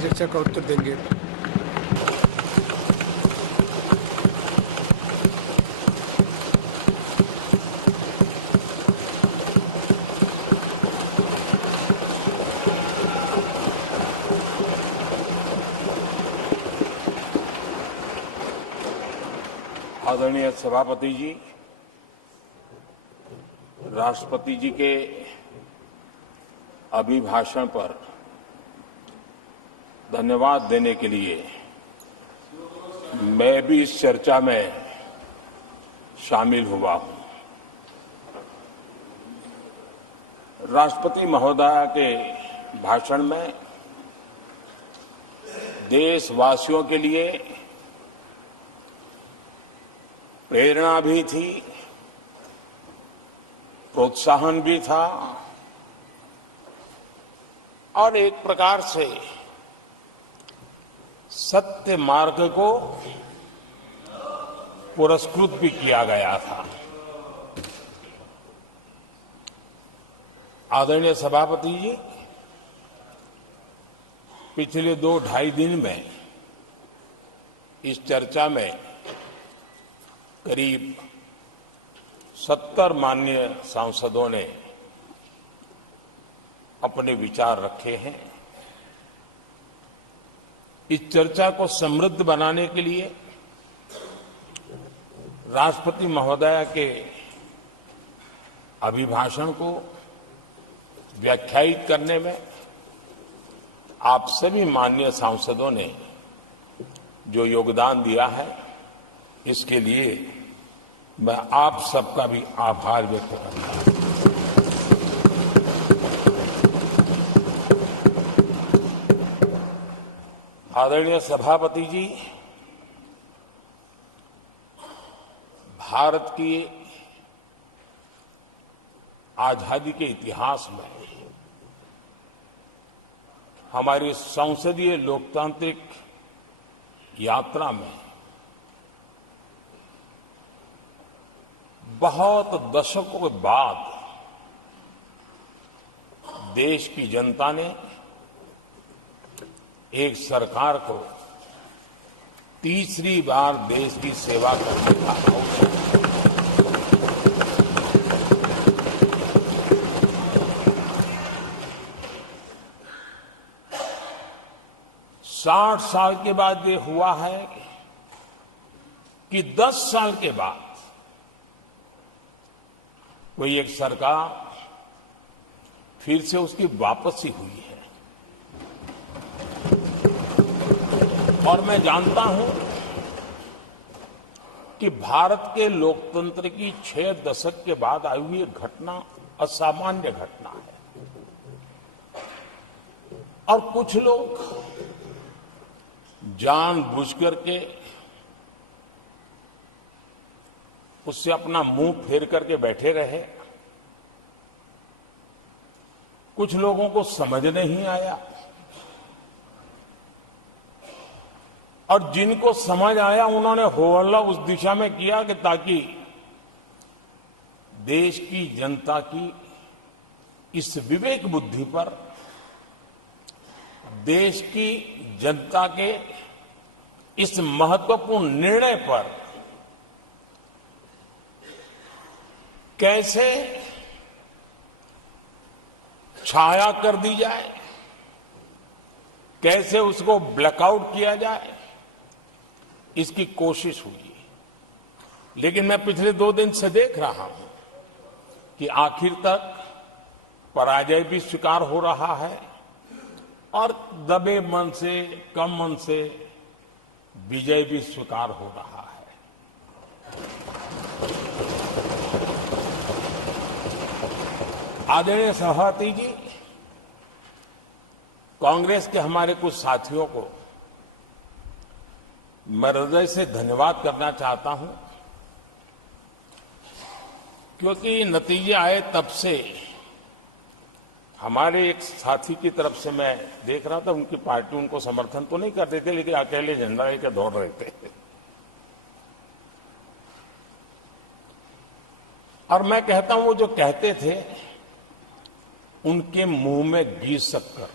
चर्चा का उत्तर देंगे। आदरणीय सभापति जी, राष्ट्रपति जी के अभिभाषण पर धन्यवाद देने के लिए मैं भी इस चर्चा में शामिल हुआ हूं। राष्ट्रपति महोदया के भाषण में देशवासियों के लिए प्रेरणा भी थी, प्रोत्साहन भी था और एक प्रकार से सत्य मार्ग को पुरस्कृत भी किया गया था। आदरणीय सभापति जी, पिछले 2-2.5 दिन में इस चर्चा में करीब 70 माननीय सांसदों ने अपने विचार रखे हैं। इस चर्चा को समृद्ध बनाने के लिए राष्ट्रपति महोदया के अभिभाषण को व्याख्यायित करने में आप सभी माननीय सांसदों ने जो योगदान दिया है, इसके लिए मैं आप सबका भी आभार व्यक्त करता हूं। आदरणीय सभापति जी, भारत की आजादी के इतिहास में हमारी संसदीय लोकतांत्रिक यात्रा में बहुत दशकों के बाद देश की जनता ने एक सरकार को तीसरी बार देश की सेवा करने का अवसर 60 साल के बाद ये हुआ है कि 10 साल के बाद कोई एक सरकार फिर से उसकी वापसी हुई है। और मैं जानता हूं कि भारत के लोकतंत्र की 6 दशक के बाद आई हुई घटना असामान्य घटना है और कुछ लोग जानबूझ करके उससे अपना मुंह फेर करके बैठे रहे। कुछ लोगों को समझ नहीं आया और जिनको समझ आया उन्होंने हो हल्ला उस दिशा में किया कि ताकि देश की जनता की इस विवेक बुद्धि पर, देश की जनता के इस महत्वपूर्ण निर्णय पर कैसे छाया कर दी जाए, कैसे उसको ब्लैकआउट किया जाए, इसकी कोशिश हुई। लेकिन मैं पिछले 2 दिन से देख रहा हूं कि आखिर तक पराजय भी स्वीकार हो रहा है और दबे मन से, कम मन से विजय भी स्वीकार हो रहा है। आदरणीय सभापति जी, कांग्रेस के हमारे कुछ साथियों को मैं हृदय से धन्यवाद करना चाहता हूं, क्योंकि नतीजे आए तब से हमारे एक साथी की तरफ से मैं देख रहा था, उनकी पार्टी उनको समर्थन तो नहीं कर रही थी, लेकिन अकेले झंडा लेकर दौड़ रहे थे। और मैं कहता हूं, वो जो कहते थे उनके मुंह में घी शक्कर,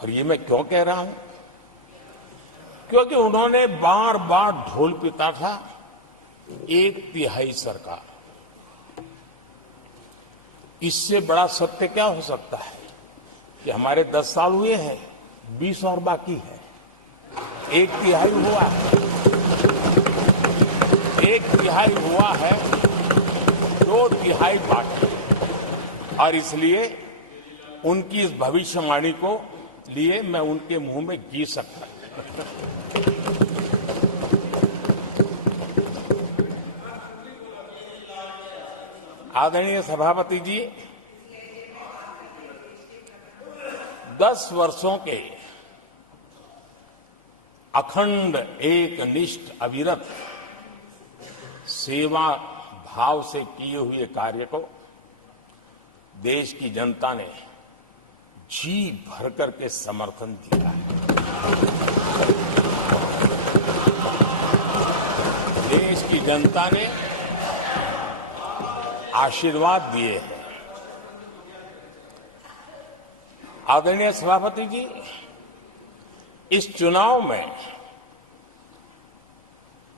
और ये मैं क्यों कह रहा हूं? क्योंकि उन्होंने बार बार ढोल पीटा था 1/3 सरकार। इससे बड़ा सत्य क्या हो सकता है कि हमारे 10 साल हुए हैं, 20 और बाकी है। 1/3 हुआ है, 1/3 हुआ है, 2/3 बाकी है। और इसलिए उनकी इस भविष्यवाणी को लिए मैं उनके मुंह में घी सकता। आदरणीय सभापति जी, 10 वर्षों के अखंड एकनिष्ठ अविरत सेवा भाव से किए हुए कार्य को देश की जनता ने जी भर करके समर्थन दिया है। देश की जनता ने आशीर्वाद दिए हैं। आदरणीय सभापति जी, इस चुनाव में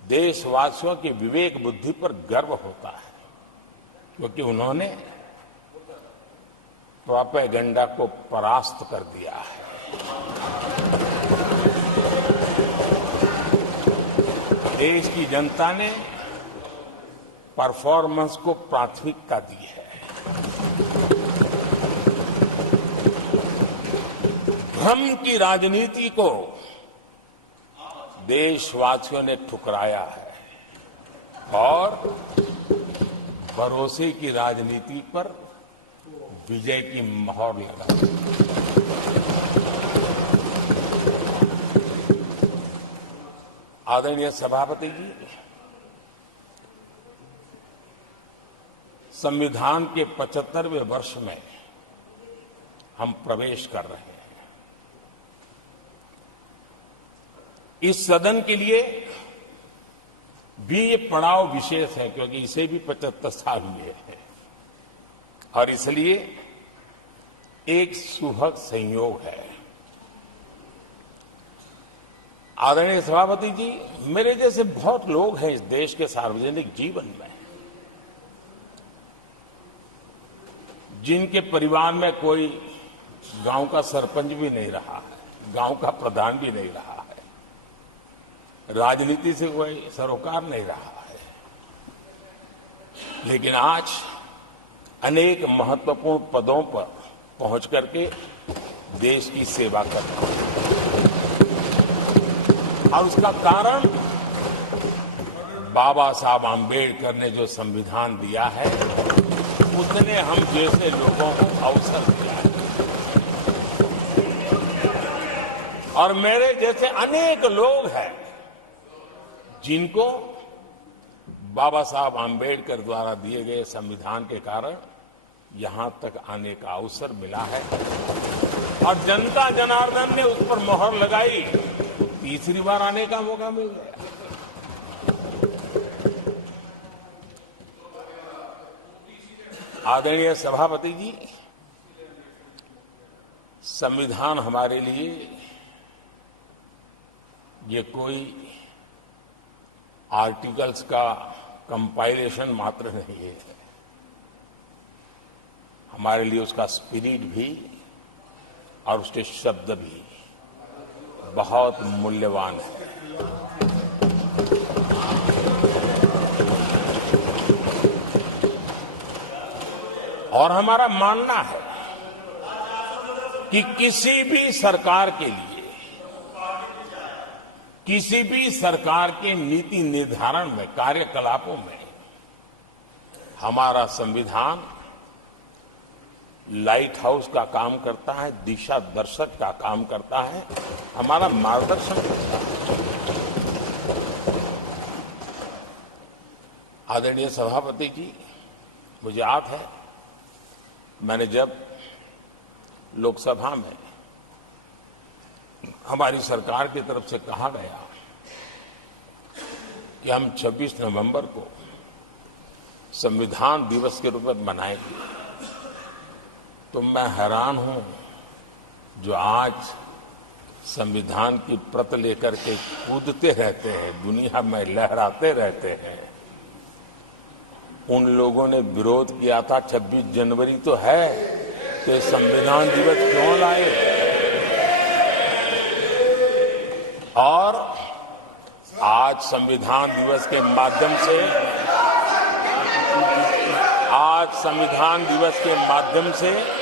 देशवासियों की विवेक बुद्धि पर गर्व होता है, क्योंकि उन्होंने प्रोपेगेंडा को परास्त कर दिया है। देश की जनता ने परफॉर्मेंस को प्राथमिकता दी है। भ्रम की राजनीति को देशवासियों ने ठुकराया है और भरोसे की राजनीति पर विजय की मोहर लगा। आदरणीय सभापति जी, संविधान के 75वें वर्ष में हम प्रवेश कर रहे हैं। इस सदन के लिए भी ये पड़ाव विशेष है, क्योंकि इसे भी 75 साल हुए हैं और इसलिए एक सुखद संयोग है। आदरणीय सभापति जी, मेरे जैसे बहुत लोग हैं इस देश के सार्वजनिक जीवन में, जिनके परिवार में कोई गांव का सरपंच भी नहीं रहा है, गांव का प्रधान भी नहीं रहा है, राजनीति से कोई सरोकार नहीं रहा है, लेकिन आज अनेक महत्वपूर्ण पदों पर पहुंच करके देश की सेवा करता है। और उसका कारण बाबा साहब आम्बेडकर ने जो संविधान दिया है, उसने हम जैसे लोगों को अवसर दिया है। और मेरे जैसे अनेक लोग हैं जिनको बाबा साहब आम्बेडकर द्वारा दिए गए संविधान के कारण यहां तक आने का अवसर मिला है। और जनता जनार्दन ने उस पर मोहर लगाई तो तीसरी बार आने का मौका मिल गया। आदरणीय सभापति जी, संविधान हमारे लिए ये कोई आर्टिकल्स का कंपाइलेशन मात्र नहीं है, हमारे लिए उसका स्पिरिट भी और उसके शब्द भी बहुत मूल्यवान है। और हमारा मानना है कि किसी भी सरकार के लिए, किसी भी सरकार के नीति निर्धारण में, कार्यकलापों में हमारा संविधान लाइट हाउस का काम करता है, दिशा दर्शक का काम करता है, हमारा मार्गदर्शन करता है। आदरणीय सभापति जी, मुझे याद है मैंने जब लोकसभा में हमारी सरकार की तरफ से कहा गया कि हम 26 नवंबर को संविधान दिवस के रूप में मनाएंगे, तो मैं हैरान हूं जो आज संविधान की प्रत लेकर के कूदते रहते हैं, दुनिया में लहराते रहते हैं, उन लोगों ने विरोध किया था 26 जनवरी तो है, तो संविधान दिवस क्यों लाए? और आज संविधान दिवस के माध्यम से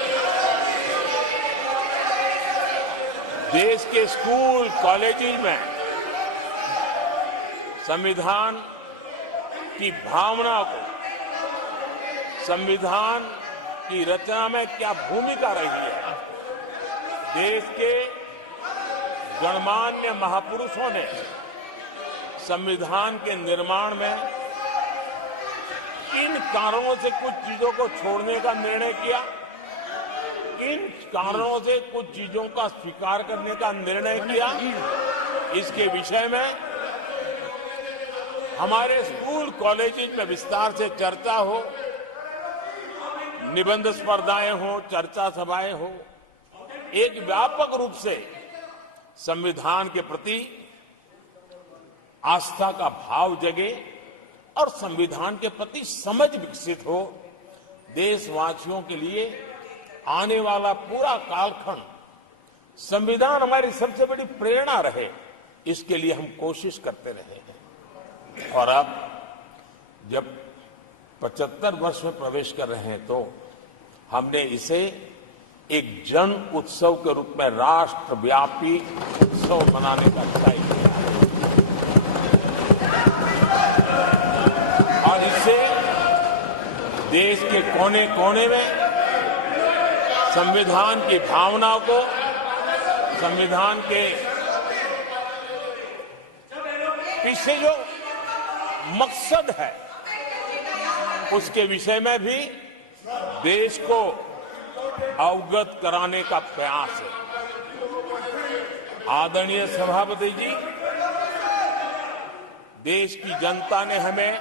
देश के स्कूल कॉलेजेस में संविधान की भावना को, संविधान की रचना में क्या भूमिका रही है, देश के गणमान्य महापुरुषों ने संविधान के निर्माण में किन कारणों से कुछ चीजों को छोड़ने का निर्णय किया, किन कारणों से कुछ चीजों का स्वीकार करने का निर्णय किया, इसके विषय में हमारे स्कूल कॉलेजेस में विस्तार से चर्चा हो, निबंध स्पर्धाएं हो, चर्चा सभाएं हो, एक व्यापक रूप से संविधान के प्रति आस्था का भाव जगे और संविधान के प्रति समझ विकसित हो। देशवासियों के लिए आने वाला पूरा कालखंड संविधान हमारी सबसे बड़ी प्रेरणा रहे, इसके लिए हम कोशिश करते रहे हैं। और अब जब 75 वर्ष में प्रवेश कर रहे हैं तो हमने इसे एक जन उत्सव के रूप में राष्ट्रव्यापी उत्सव मनाने का तय किया है। और इससे देश के कोने कोने में संविधान की भावना को, संविधान के पीछे जो मकसद है उसके विषय में भी देश को अवगत कराने का प्रयास है। आदरणीय सभापति जी, देश की जनता ने हमें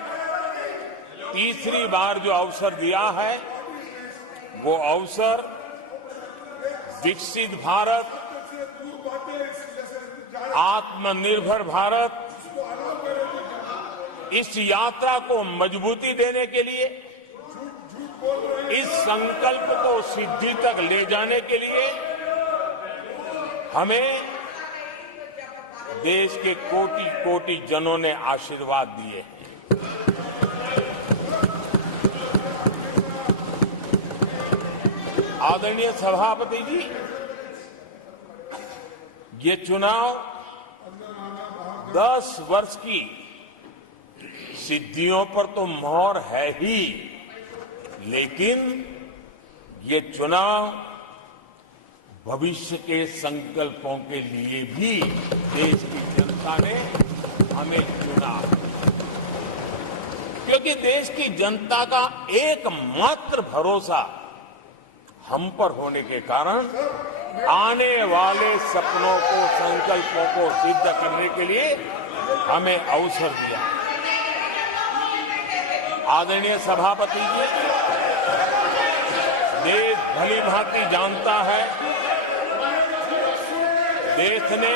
तीसरी बार जो अवसर दिया है, वो अवसर विकसित भारत, आत्मनिर्भर भारत, इस यात्रा को मजबूती देने के लिए, इस संकल्प को सिद्धि तक ले जाने के लिए हमें देश के कोटि कोटि जनों ने आशीर्वाद दिए हैं। आदरणीय सभापति जी, ये चुनाव 10 वर्ष की सिद्धियों पर तो मोहर है ही, लेकिन ये चुनाव भविष्य के संकल्पों के लिए भी देश की जनता ने हमें चुना, क्योंकि देश की जनता का एकमात्र भरोसा हम पर होने के कारण आने वाले सपनों को, संकल्पों को सिद्ध करने के लिए हमें अवसर दिया। आदरणीय सभापति जी, देश भली भांति जानता है, देश ने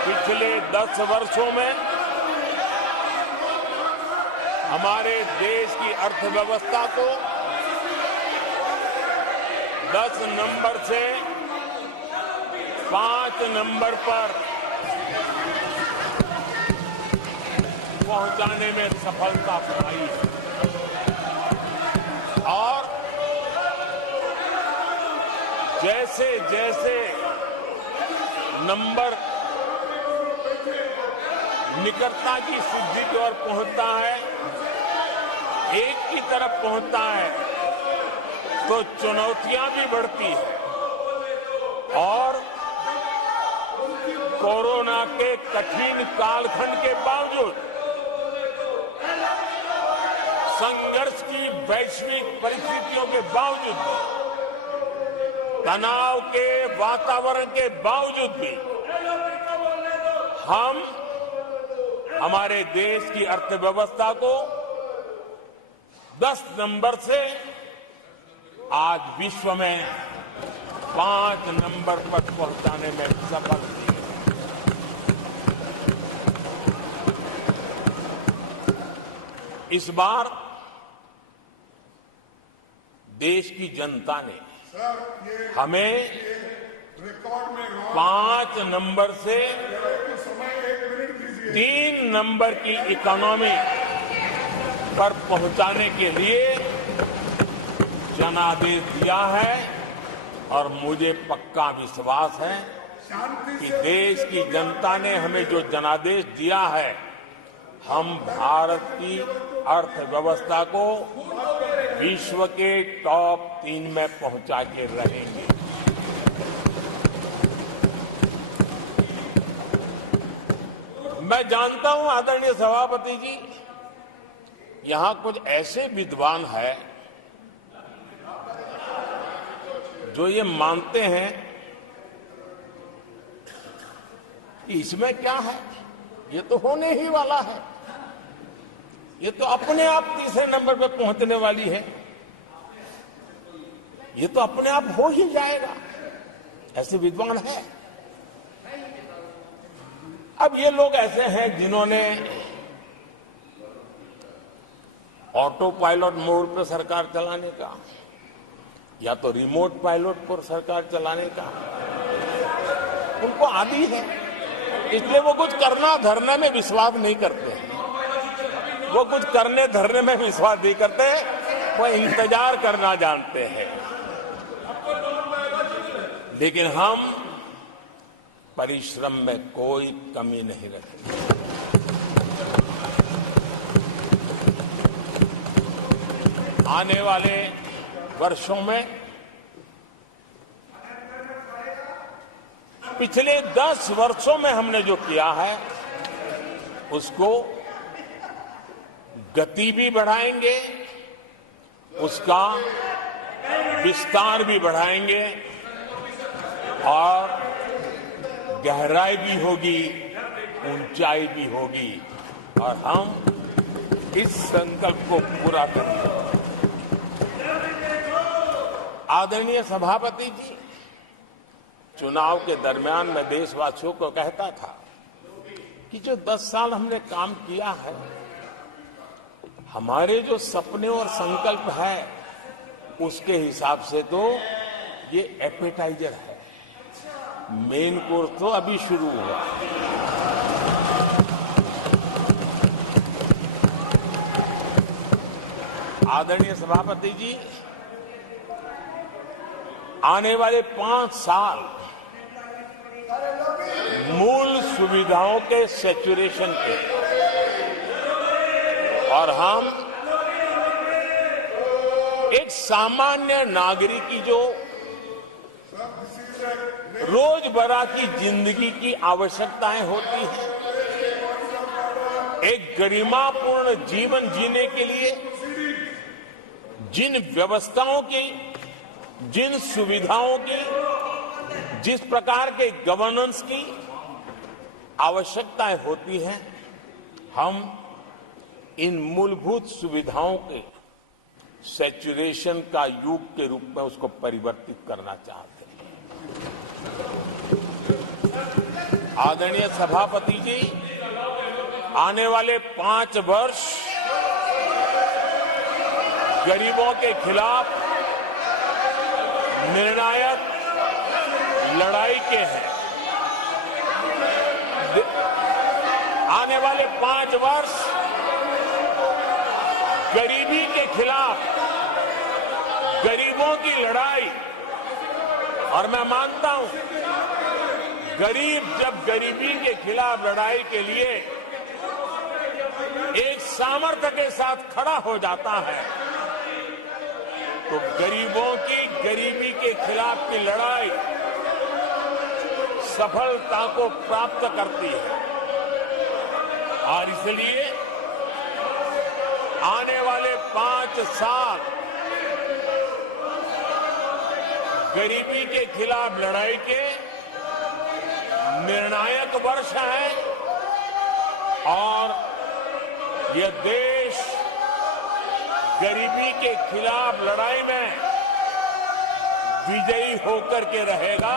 पिछले 10 वर्षों में हमारे देश की अर्थव्यवस्था को 10 नंबर से 5 नंबर पर पहुंचाने में सफलता पाई है। और जैसे जैसे नंबर निकटता की सिद्धि की ओर पहुंचता है, एक की तरफ पहुंचता है, तो चुनौतियां भी बढ़ती है। और कोरोना के कठिन कालखंड के बावजूद, संघर्ष की वैश्विक परिस्थितियों के बावजूद, तनाव के वातावरण के बावजूद भी हम हमारे देश की अर्थव्यवस्था को 10 नंबर से आज विश्व में 5 नंबर पर पहुंचाने में सफल हुए। इस बार देश की जनता ने हमें 5 नंबर से 3 नंबर की इकोनॉमी पर पहुंचाने के लिए जनादेश दिया है और मुझे पक्का विश्वास है कि देश की जनता ने हमें जो जनादेश दिया है, हम भारत की अर्थव्यवस्था को विश्व के टॉप 3 में पहुंचा के रहेंगे। मैं जानता हूं आदरणीय सभापति जी, यहां कुछ ऐसे विद्वान हैं जो ये मानते हैं कि इसमें क्या है, ये तो होने ही वाला है, ये तो अपने आप तीसरे नंबर पर पहुंचने वाली है, ये तो अपने आप हो ही जाएगा, ऐसे विद्वान हैं। अब ये लोग ऐसे हैं जिन्होंने ऑटो पायलट मोड पर सरकार चलाने का या तो रिमोट पायलट पर सरकार चलाने का उनको आदी है, इसलिए वो कुछ करना धरने में विश्वास नहीं करते हैं। वो कुछ करने धरने में विश्वास नहीं करते, वो इंतजार करना जानते हैं। लेकिन हम परिश्रम में कोई कमी नहीं रखेंगे। आने वाले वर्षों में पिछले 10 वर्षों में हमने जो किया है उसको गति भी बढ़ाएंगे, उसका विस्तार भी बढ़ाएंगे और गहराई भी होगी, ऊंचाई भी होगी और हम इस संकल्प को पूरा करेंगे। आदरणीय सभापति जी, चुनाव के दरमियान मैं देशवासियों को कहता था कि जो 10 साल हमने काम किया है, हमारे जो सपने और संकल्प है उसके हिसाब से तो ये एपेटाइजर है, मेन कोर्स तो अभी शुरू हुआ। आदरणीय सभापति जी, आने वाले 5 साल मूल सुविधाओं के सैचुरेशन के और हम एक सामान्य नागरिक की जो रोजमर्रा की जिंदगी की आवश्यकताएं होती हैं, एक गरिमापूर्ण जीवन जीने के लिए जिन व्यवस्थाओं की, जिन सुविधाओं की, जिस प्रकार के गवर्नेंस की आवश्यकताएं होती हैं, हम इन मूलभूत सुविधाओं के सैचुरेशन का युग के रूप में उसको परिवर्तित करना चाहते हैं। आदरणीय सभापति जी, आने वाले 5 वर्ष गरीबों के खिलाफ निर्णायक लड़ाई के हैं। आने वाले 5 वर्ष गरीबी के खिलाफ गरीबों की लड़ाई, और मैं मानता हूं गरीब जब गरीबी के खिलाफ लड़ाई के लिए एक सामर्थ्य के साथ खड़ा हो जाता है तो गरीबों की गरीबी के खिलाफ की लड़ाई सफलता को प्राप्त करती है। और इसलिए आने वाले 5 साल गरीबी के खिलाफ लड़ाई के निर्णायक वर्ष है और यह देश गरीबी के खिलाफ लड़ाई में विजयी होकर के रहेगा।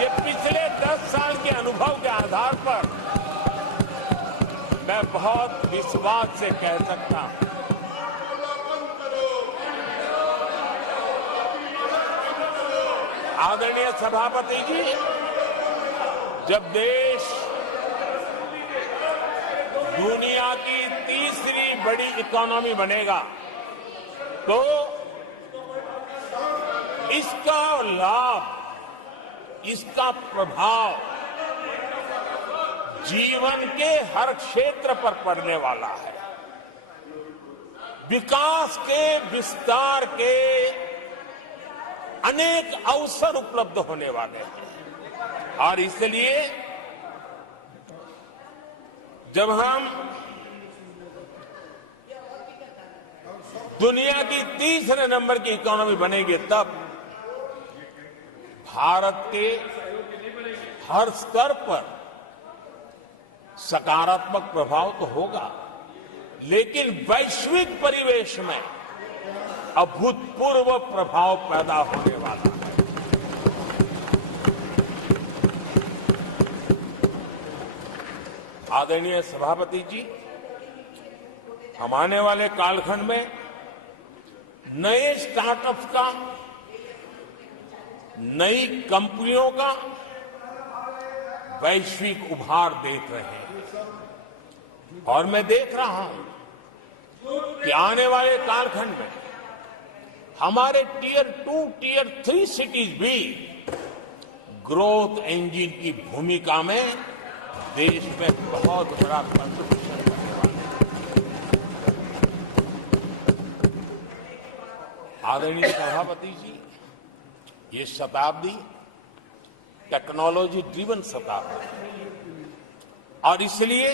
ये पिछले 10 साल के अनुभव के आधार पर मैं बहुत विश्वास से कह सकता हूं। आदरणीय सभापति जी, जब देश दुनिया की तीसरी बड़ी इकोनॉमी बनेगा तो इसका लाभ, इसका प्रभाव जीवन के हर क्षेत्र पर पड़ने वाला है। विकास के विस्तार के अनेक अवसर उपलब्ध होने वाले हैं और इसलिए जब हम दुनिया की तीसरे नंबर की इकोनॉमी बनेंगे तब भारत के हर स्तर पर सकारात्मक प्रभाव तो होगा, लेकिन वैश्विक परिवेश में अभूतपूर्व प्रभाव पैदा होने वाला है। आदरणीय सभापति जी, हम आने वाले कालखंड में नए स्टार्टअप्स का, नई कंपनियों का वैश्विक उभार देख रहे हैं और मैं देख रहा हूं कि आने वाले कालखंड में हमारे टियर 2, टियर 3 सिटीज भी ग्रोथ इंजन की भूमिका में देश में बहुत बड़ा कंट्रीब्यूशन करने वाले हैं। आदरणीय सभापति जी, ये शताब्दी टेक्नोलॉजी ड्रिवन शताब्दी है और इसलिए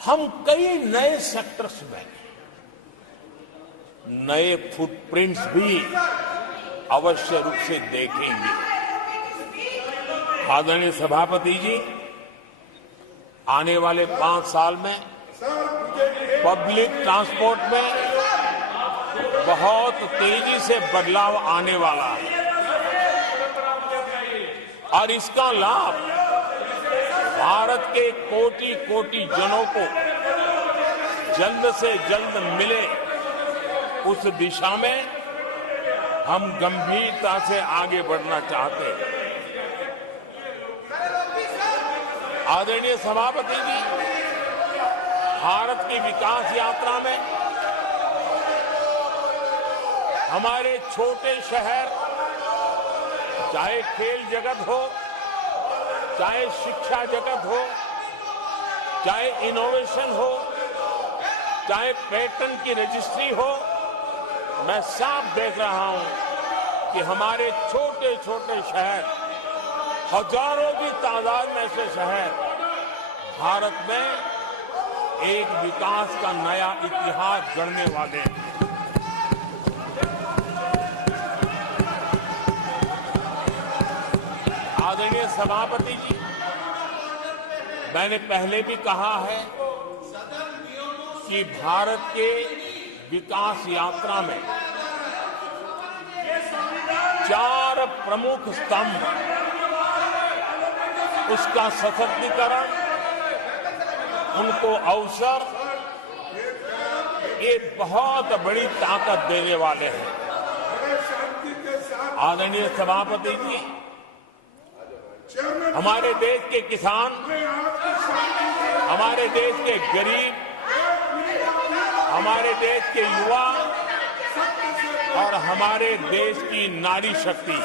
हम कई नए सेक्टर्स में नए फुटप्रिंट्स भी अवश्य रूप से देखेंगे। आदरणीय सभापति जी, आने वाले 5 साल में पब्लिक ट्रांसपोर्ट में बहुत तेजी से बदलाव आने वाला है और इसका लाभ भारत के कोटि कोटि जनों को जल्द से जल्द मिले, उस दिशा में हम गंभीरता से आगे बढ़ना चाहते हैं। आदरणीय सभापति जी, भारत की विकास यात्रा में हमारे छोटे शहर, चाहे खेल जगत हो, चाहे शिक्षा जगत हो, चाहे इनोवेशन हो, चाहे पेटेंट की रजिस्ट्री हो, मैं साफ देख रहा हूं कि हमारे छोटे छोटे शहर, हजारों की तादाद में से शहर भारत में एक विकास का नया इतिहास गढ़ने वाले हैं। आदरणीय सभापति जी, मैंने पहले भी कहा है कि भारत के विकास यात्रा में 4 प्रमुख स्तंभ, उसका सशक्तिकरण, उनको अवसर, ये बहुत बड़ी ताकत देने वाले हैं। आदरणीय सभापति जी, हमारे देश के किसान, हमारे देश के गरीब, हमारे देश के युवा और हमारे देश की नारी शक्ति,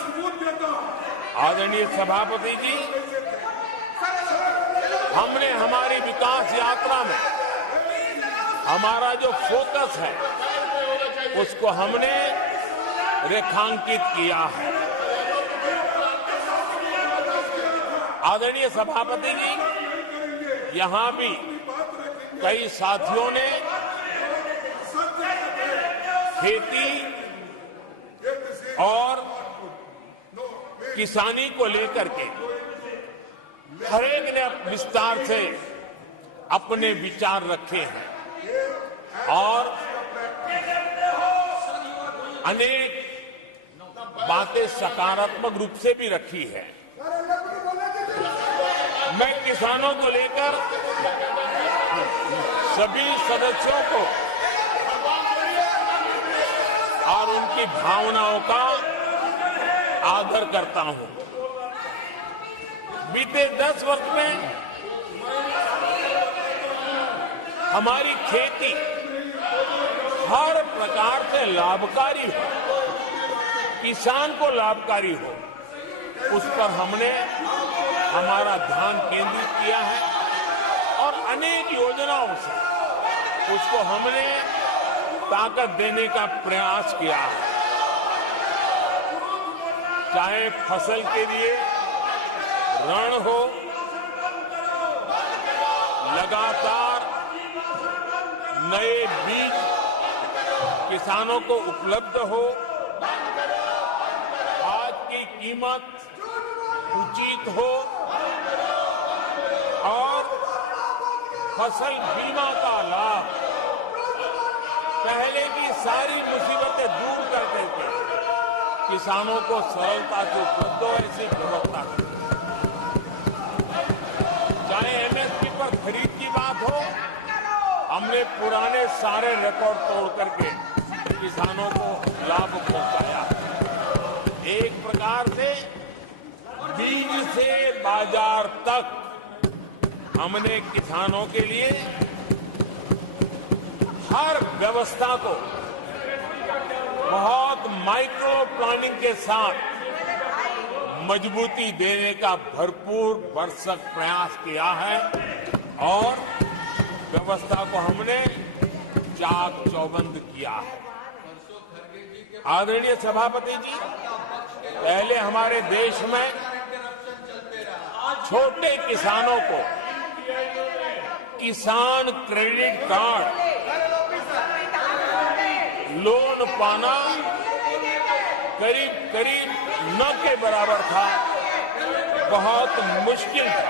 आदरणीय सभापति जी, हमने हमारी विकास यात्रा में हमारा जो फोकस है उसको हमने रेखांकित किया है। आदरणीय सभापति जी, यहां भी कई साथियों ने खेती और किसानी को लेकर के हर एक ने विस्तार से अपने विचार रखे हैं और अनेक बड़े सकारात्मक रूप से भी रखी है। मैं किसानों को लेकर सभी सदस्यों को और उनकी भावनाओं का आदर करता हूं। बीते 10 वर्ष में हमारी खेती हर प्रकार से लाभकारी हो, किसान को लाभकारी हो, उस पर हमने हमारा ध्यान केंद्रित किया है और अनेक योजनाओं से उसको हमने ताकत देने का प्रयास किया है। चाहे फसल के लिए ऋण हो, लगातार नए बीज किसानों को उपलब्ध हो, आज की कीमत उचित हो और फसल बीमा का लाभ पहले की सारी मुसीबतें दूर कर देते किसानों को सरलता से उपलब्ध हो, ऐसी व्यवस्था की। चाहे एमएसपी पर खरीद की बात हो, हमने पुराने सारे रिकॉर्ड तोड़ करके किसानों को लाभ पहुंचाया। एक प्रकार से बीज से बाजार तक हमने किसानों के लिए हर व्यवस्था को बहुत माइक्रो प्लानिंग के साथ मजबूती देने का भरपूर भरसक प्रयास किया है और व्यवस्था को हमने चाक चौबंद किया है। आदरणीय सभापति जी, पहले हमारे देश में छोटे किसानों को किसान क्रेडिट कार्ड लोन पाना करीब करीब न के बराबर था, बहुत मुश्किल था।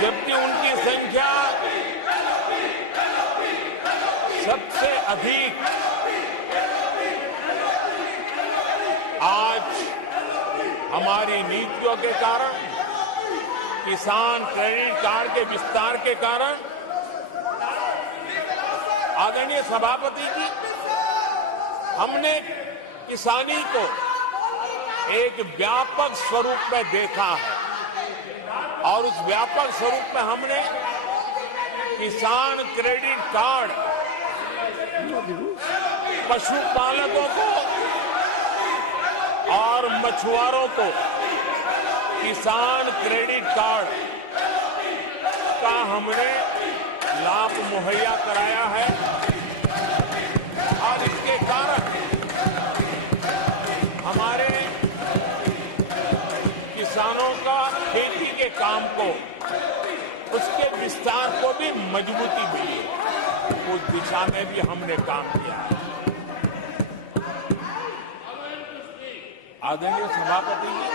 जबकि उनकी संख्या सबसे अधिक आज हमारी नीतियों के कारण, किसान क्रेडिट कार्ड के विस्तार के कारण, आदरणीय सभापति जी, हमने किसानी को एक व्यापक स्वरूप में देखा है और उस व्यापक स्वरूप में हमने किसान क्रेडिट कार्ड पशुपालकों को और मछुआरों को किसान क्रेडिट कार्ड का हमने लाभ मुहैया कराया है और इसके कारण हमारे किसानों का खेती के काम को, उसके विस्तार को भी मजबूती मिली। उस दिशा में भी हमने काम किया है। आदरणीय सभापति जी,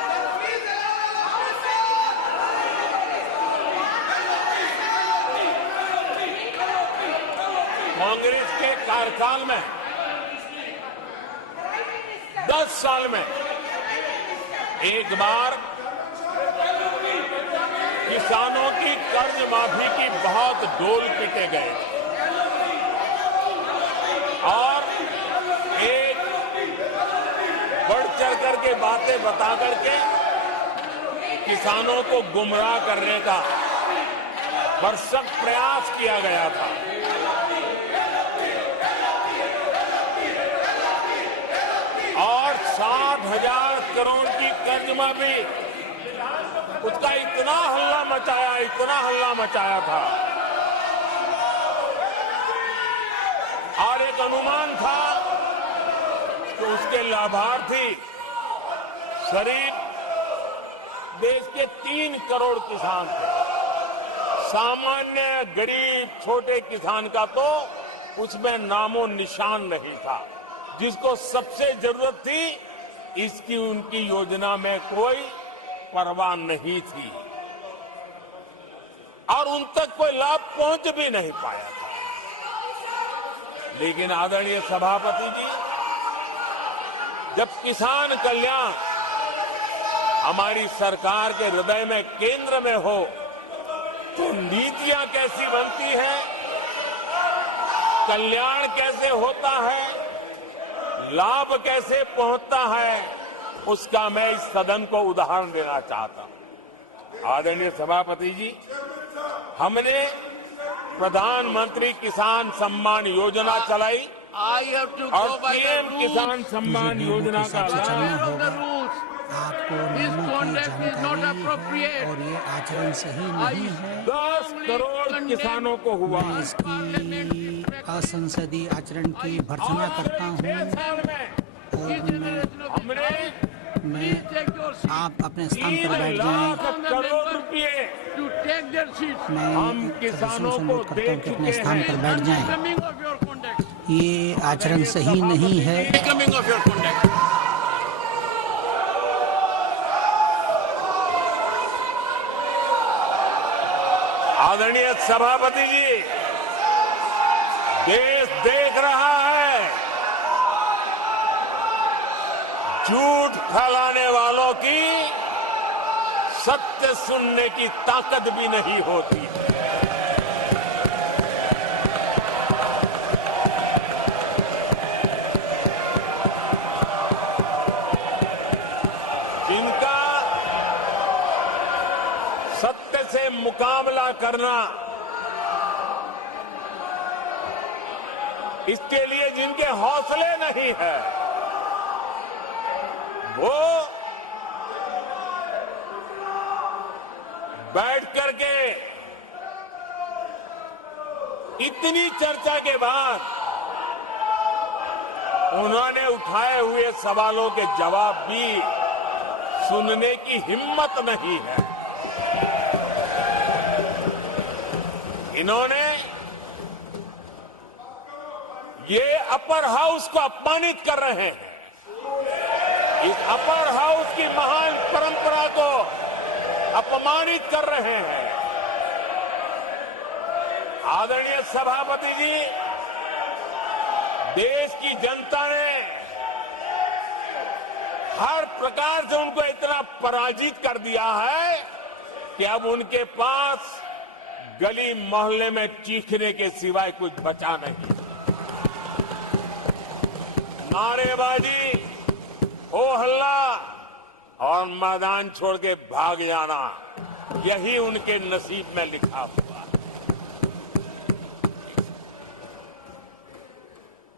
कांग्रेस के कार्यकाल में 10 साल में एक बार किसानों की कर्ज माफी की बहुत डोल पीटे गए और एक बढ़ चढ़ करके बातें बता करके किसानों को गुमराह करने का भरसक प्रयास किया गया था। और 7,000 करोड़ की कर्ज माफी, उसका इतना हल्ला मचाया था और एक अनुमान था कि उसके लाभार्थी करीब देश के 3 करोड़ किसान थे। सामान्य गरीब छोटे किसान का तो उसमें नामो निशान नहीं था। जिसको सबसे जरूरत थी, इसकी उनकी योजना में कोई परवाह नहीं थी और उन तक कोई लाभ पहुंच भी नहीं पाया था। लेकिन आदरणीय सभापति जी, जब किसान कल्याण हमारी सरकार के हृदय में, केंद्र में हो, तो नीतियां कैसी बनती है, कल्याण कैसे होता है, लाभ कैसे पहुंचता है, उसका मैं इस सदन को उदाहरण देना चाहता हूं। आदरणीय सभापति जी, हमने प्रधानमंत्री किसान सम्मान योजना चलाई और पीएम किसान सम्मान योजना का आपको नियमों की जानकारी है और ये आचरण सही नहीं है। 10 करोड़ किसानों को हुआ। मैं इसकी असंसदीय आचरण की भर्त्सना करता हूँ और मैं आप अपने स्थान पर बैठ जाएं। करोड़ रुपए हम किसानों को दे कि अपने स्थान पर बैठ जाएं। ये आचरण सही नहीं है। आदरणीय सभापति जी, देश देख रहा है, झूठ फैलाने वालों की सत्य सुनने की ताकत भी नहीं होती। इनका सत्य से मुकाबला करना, इसके लिए जिनके हौसले नहीं है, वो बैठ करके इतनी चर्चा के बाद उन्होंने उठाए हुए सवालों के जवाब भी सुनने की हिम्मत नहीं है। इन्होंने ये अपर हाउस को अपमानित कर रहे हैं। इस अपर हाउस की महान परंपरा को अपमानित कर रहे हैं। आदरणीय सभापति जी, देश की जनता ने हर प्रकार से उनको इतना पराजित कर दिया है कि अब उनके पास गली मोहल्ले में चीखने के सिवाय कुछ बचा नहीं। नारेबाजी, हो हल्ला और मैदान छोड़ के भाग जाना, यही उनके नसीब में लिखा हुआ है।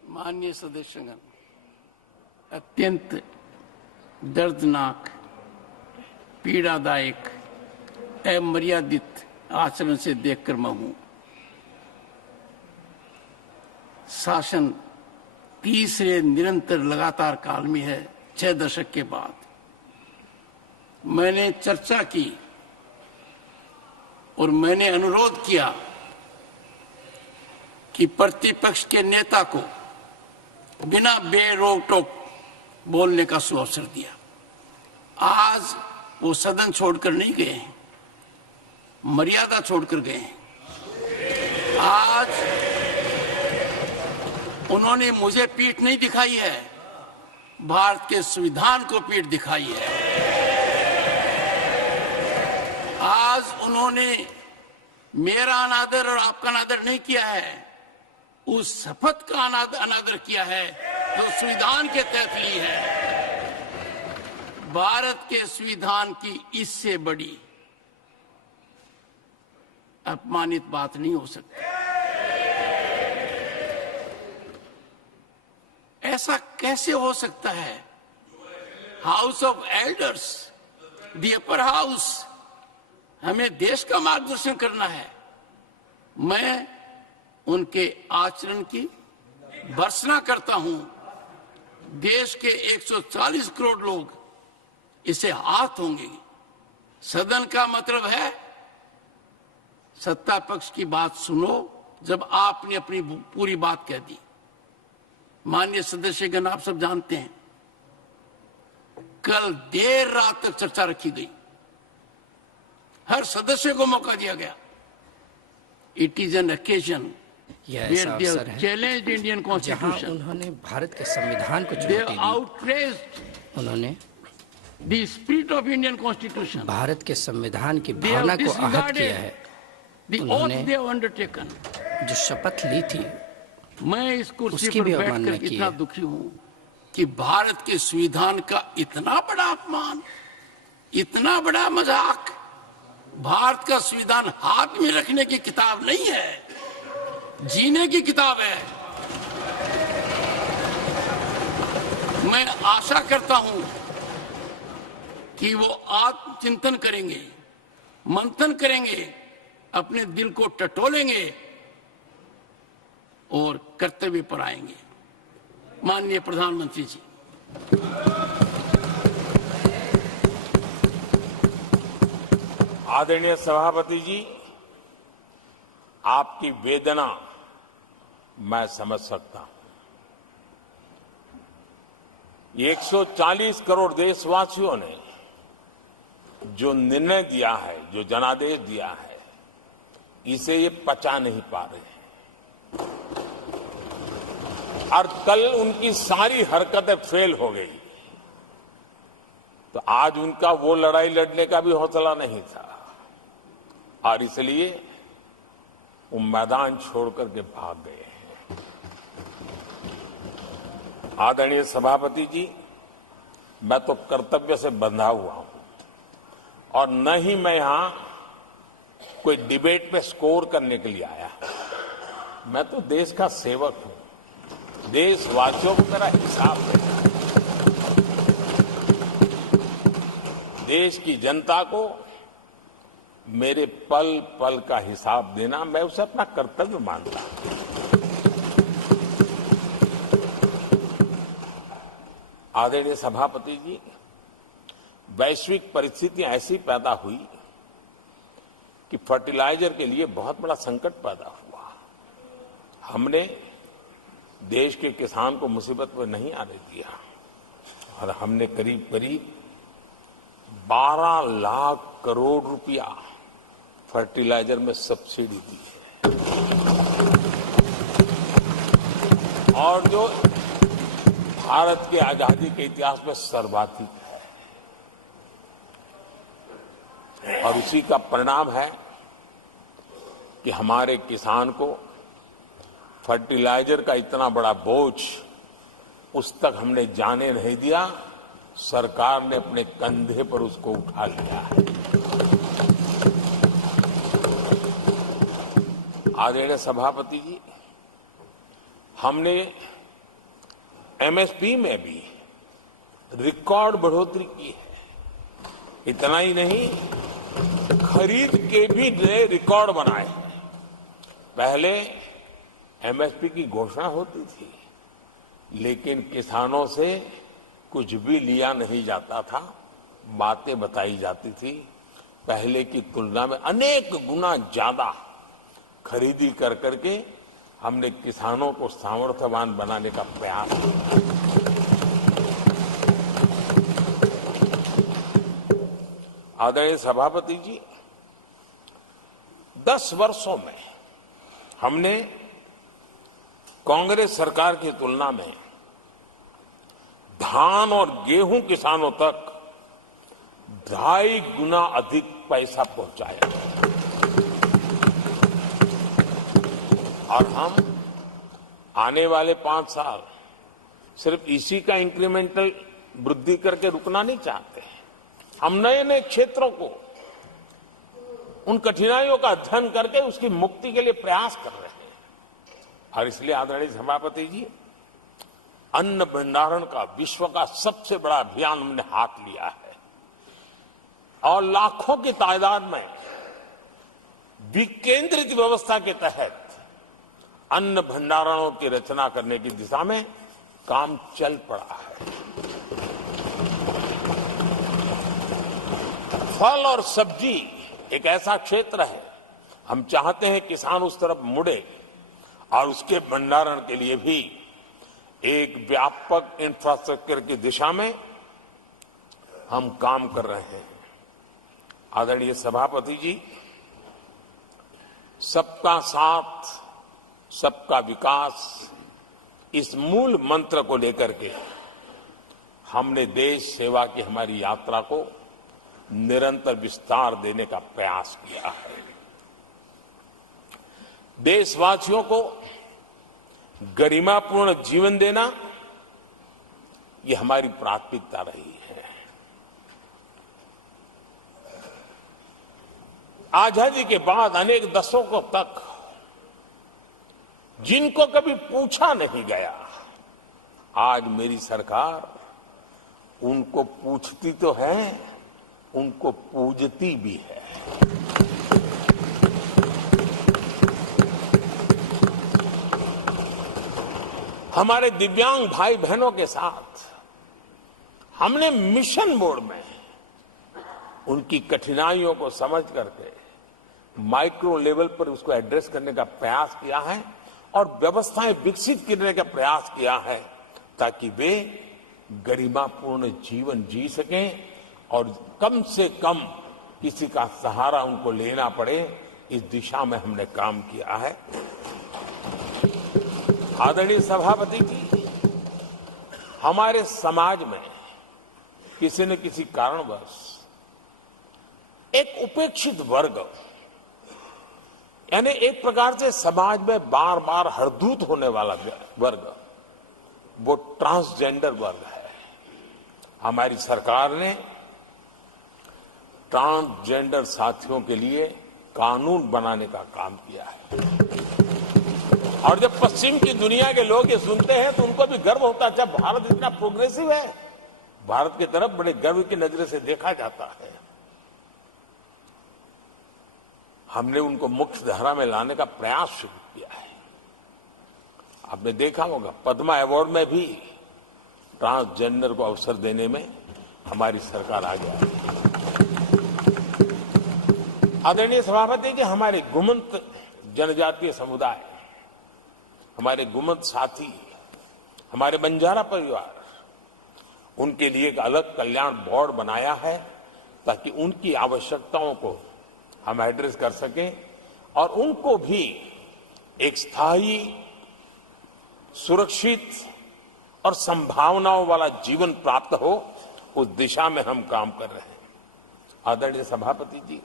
माननीय सदस्यगण, अत्यंत दर्दनाक, पीड़ादायक, अमर्यादित आचरण से देखकर मैं हूं। शासन तीसरे निरंतर लगातार काल में है। 6 दशक के बाद मैंने चर्चा की और मैंने अनुरोध किया कि प्रतिपक्ष के नेता को बिना बेरोक टोक बोलने का सुअवसर दिया। आज वो सदन छोड़कर नहीं गए हैं, मर्यादा छोड़कर गए हैं। आज उन्होंने मुझे पीठ नहीं दिखाई है, भारत के संविधान को पीठ दिखाई है। आज उन्होंने मेरा अनादर और आपका अनादर नहीं किया है, उस शपथ का अनादर किया है जो संविधान के तहत ली है। भारत के संविधान की इससे बड़ी अपमानित बात नहीं हो सकती। ऐसा कैसे हो सकता है? House of elders, the upper house, हमें देश का मार्गदर्शन करना है। मैं उनके आचरण की भर्त्सना करता हूं। देश के 140 करोड़ लोग इसे हाथ होंगे। सदन का मतलब है सत्ता पक्ष की बात सुनो जब आपने अपनी पूरी बात कह दी। माननीय सदस्यगण, आप सब जानते हैं कल देर रात तक चर्चा रखी गई, हर सदस्य को मौका दिया गया। इट इज एन ओकेजन यह where ऐसा they अवसर have है challenged Indian जहां Constitution. उन्होंने भारत के संविधान को They चुनौती have दी। outraged उन्होंने the spirit of Indian Constitution, Bharat के संविधान की They have भावना को आहत किया disregarded है। the उन्होंने oath they have undertaken. जो शपथ ली थी मैं इस कुर्सी उसकी पर भी बैठकर अवमानना की इतना है। दुखी हूं कि भारत के संविधान का इतना बड़ा अपमान, इतना बड़ा मजाक। भारत का संविधान हाथ में रखने की किताब नहीं है, जीने की किताब है। मैं आशा करता हूं कि वो आत्मचिंतन करेंगे, मंथन करेंगे, अपने दिल को टटोलेंगे और कर्तव्य पर आएंगे। माननीय प्रधानमंत्री जी, आदरणीय सभापति जी, आपकी वेदना मैं समझ सकता हूं। ये 140 करोड़ देशवासियों ने जो निर्णय दिया है, जो जनादेश दिया है, इसे ये पचा नहीं पा रहे हैं और कल उनकी सारी हरकतें फेल हो गई, तो आज उनका वो लड़ाई लड़ने का भी हौसला नहीं था और इसलिए वो मैदान छोड़ करके भाग गए हैं। आदरणीय सभापति जी, मैं तो कर्तव्य से बंधा हुआ हूं और न ही मैं यहां कोई डिबेट में स्कोर करने के लिए आया। मैं तो देश का सेवक हूं, देशवासियों को मेरा हिसाब देना है, देश की जनता को मेरे पल पल का हिसाब देना, मैं उसे अपना कर्तव्य मानता हूं। आदरणीय सभापति जी, वैश्विक परिस्थितियां ऐसी पैदा हुई कि फर्टिलाइजर के लिए बहुत बड़ा संकट पैदा हुआ। हमने देश के किसान को मुसीबत में नहीं आने दिया और हमने करीब करीब 12 लाख करोड़ रुपया फर्टिलाइजर में सब्सिडी दी है और जो भारत के आजादी के इतिहास में सर्वाधिक है और उसी का परिणाम है कि हमारे किसान को फर्टिलाइजर का इतना बड़ा बोझ उस तक हमने जाने नहीं दिया, सरकार ने अपने कंधे पर उसको उठा लिया है। आदरणीय सभापति जी, हमने एमएसपी में भी रिकॉर्ड बढ़ोतरी की है। इतना ही नहीं, खरीद के भी नए रिकॉर्ड बनाए हैं। पहले एमएसपी की घोषणा होती थी, लेकिन किसानों से कुछ भी लिया नहीं जाता था, बातें बताई जाती थी। पहले की तुलना में अनेक गुना ज्यादा खरीदी कर करके हमने किसानों को सामर्थ्यवान बनाने का प्रयास किया। आदरणीय सभापति जी, 10 वर्षों में हमने कांग्रेस सरकार की तुलना में धान और गेहूं किसानों तक 2.5 गुना अधिक पैसा पहुंचाया और हम आने वाले 5 साल सिर्फ इसी का इंक्रीमेंटल वृद्धि करके रुकना नहीं चाहते। हम नए नए क्षेत्रों को, उन कठिनाइयों का अध्ययन करके उसकी मुक्ति के लिए प्रयास कर रहे हैं और इसलिए आदरणीय सभापति जी, अन्न भंडारण का विश्व का सबसे बड़ा अभियान हमने हाथ लिया है और लाखों की तादाद में विकेंद्रित व्यवस्था के तहत अन्न भंडारणों की रचना करने की दिशा में काम चल पड़ा है। फल और सब्जी एक ऐसा क्षेत्र है, हम चाहते हैं किसान उस तरफ मुड़े और उसके भंडारण के लिए भी एक व्यापक इंफ्रास्ट्रक्चर की दिशा में हम काम कर रहे हैं। आदरणीय सभापति जी, सबका साथ सबका विकास इस मूल मंत्र को लेकर के हमने देश सेवा की हमारी यात्रा को निरंतर विस्तार देने का प्रयास किया है। देशवासियों को गरिमापूर्ण जीवन देना ये हमारी प्राथमिकता रही है। आजादी के बाद अनेक दशकों तक जिनको कभी पूछा नहीं गया, आज मेरी सरकार उनको पूछती तो है, उनको पूजती भी है। हमारे दिव्यांग भाई बहनों के साथ हमने मिशन मोड में उनकी कठिनाइयों को समझ करके माइक्रो लेवल पर उसको एड्रेस करने का प्रयास किया है और व्यवस्थाएं विकसित करने का प्रयास किया है ताकि वे गरिमापूर्ण जीवन जी सकें और कम से कम किसी का सहारा उनको लेना पड़े, इस दिशा में हमने काम किया है। आदरणीय सभापति जी, हमारे समाज में किसी न किसी कारणवश एक उपेक्षित वर्ग, यानी एक प्रकार से समाज में बार बार हरदूत होने वाला वर्ग, वो ट्रांसजेंडर वर्ग है। हमारी सरकार ने ट्रांसजेंडर साथियों के लिए कानून बनाने का काम किया है और जब पश्चिम की दुनिया के लोग ये सुनते हैं तो उनको भी गर्व होता है। अच्छा, भारत इतना प्रोग्रेसिव है, भारत की तरफ बड़े गर्व की नजर से देखा जाता है। हमने उनको मुख्य धारा में लाने का प्रयास शुरू किया है। आपने देखा होगा पद्मा अवार्ड में भी ट्रांसजेंडर को अवसर देने में हमारी सरकार आगे आई है। आदरणीय सभापति जी, हमारे गुमंत जनजातीय समुदाय, हमारे गुमंत साथी, हमारे बंजारा परिवार, उनके लिए एक अलग कल्याण बोर्ड बनाया है ताकि उनकी आवश्यकताओं को हम एड्रेस कर सकें और उनको भी एक स्थायी, सुरक्षित और संभावनाओं वाला जीवन प्राप्त हो, उस दिशा में हम काम कर रहे हैं। आदरणीय सभापति जी,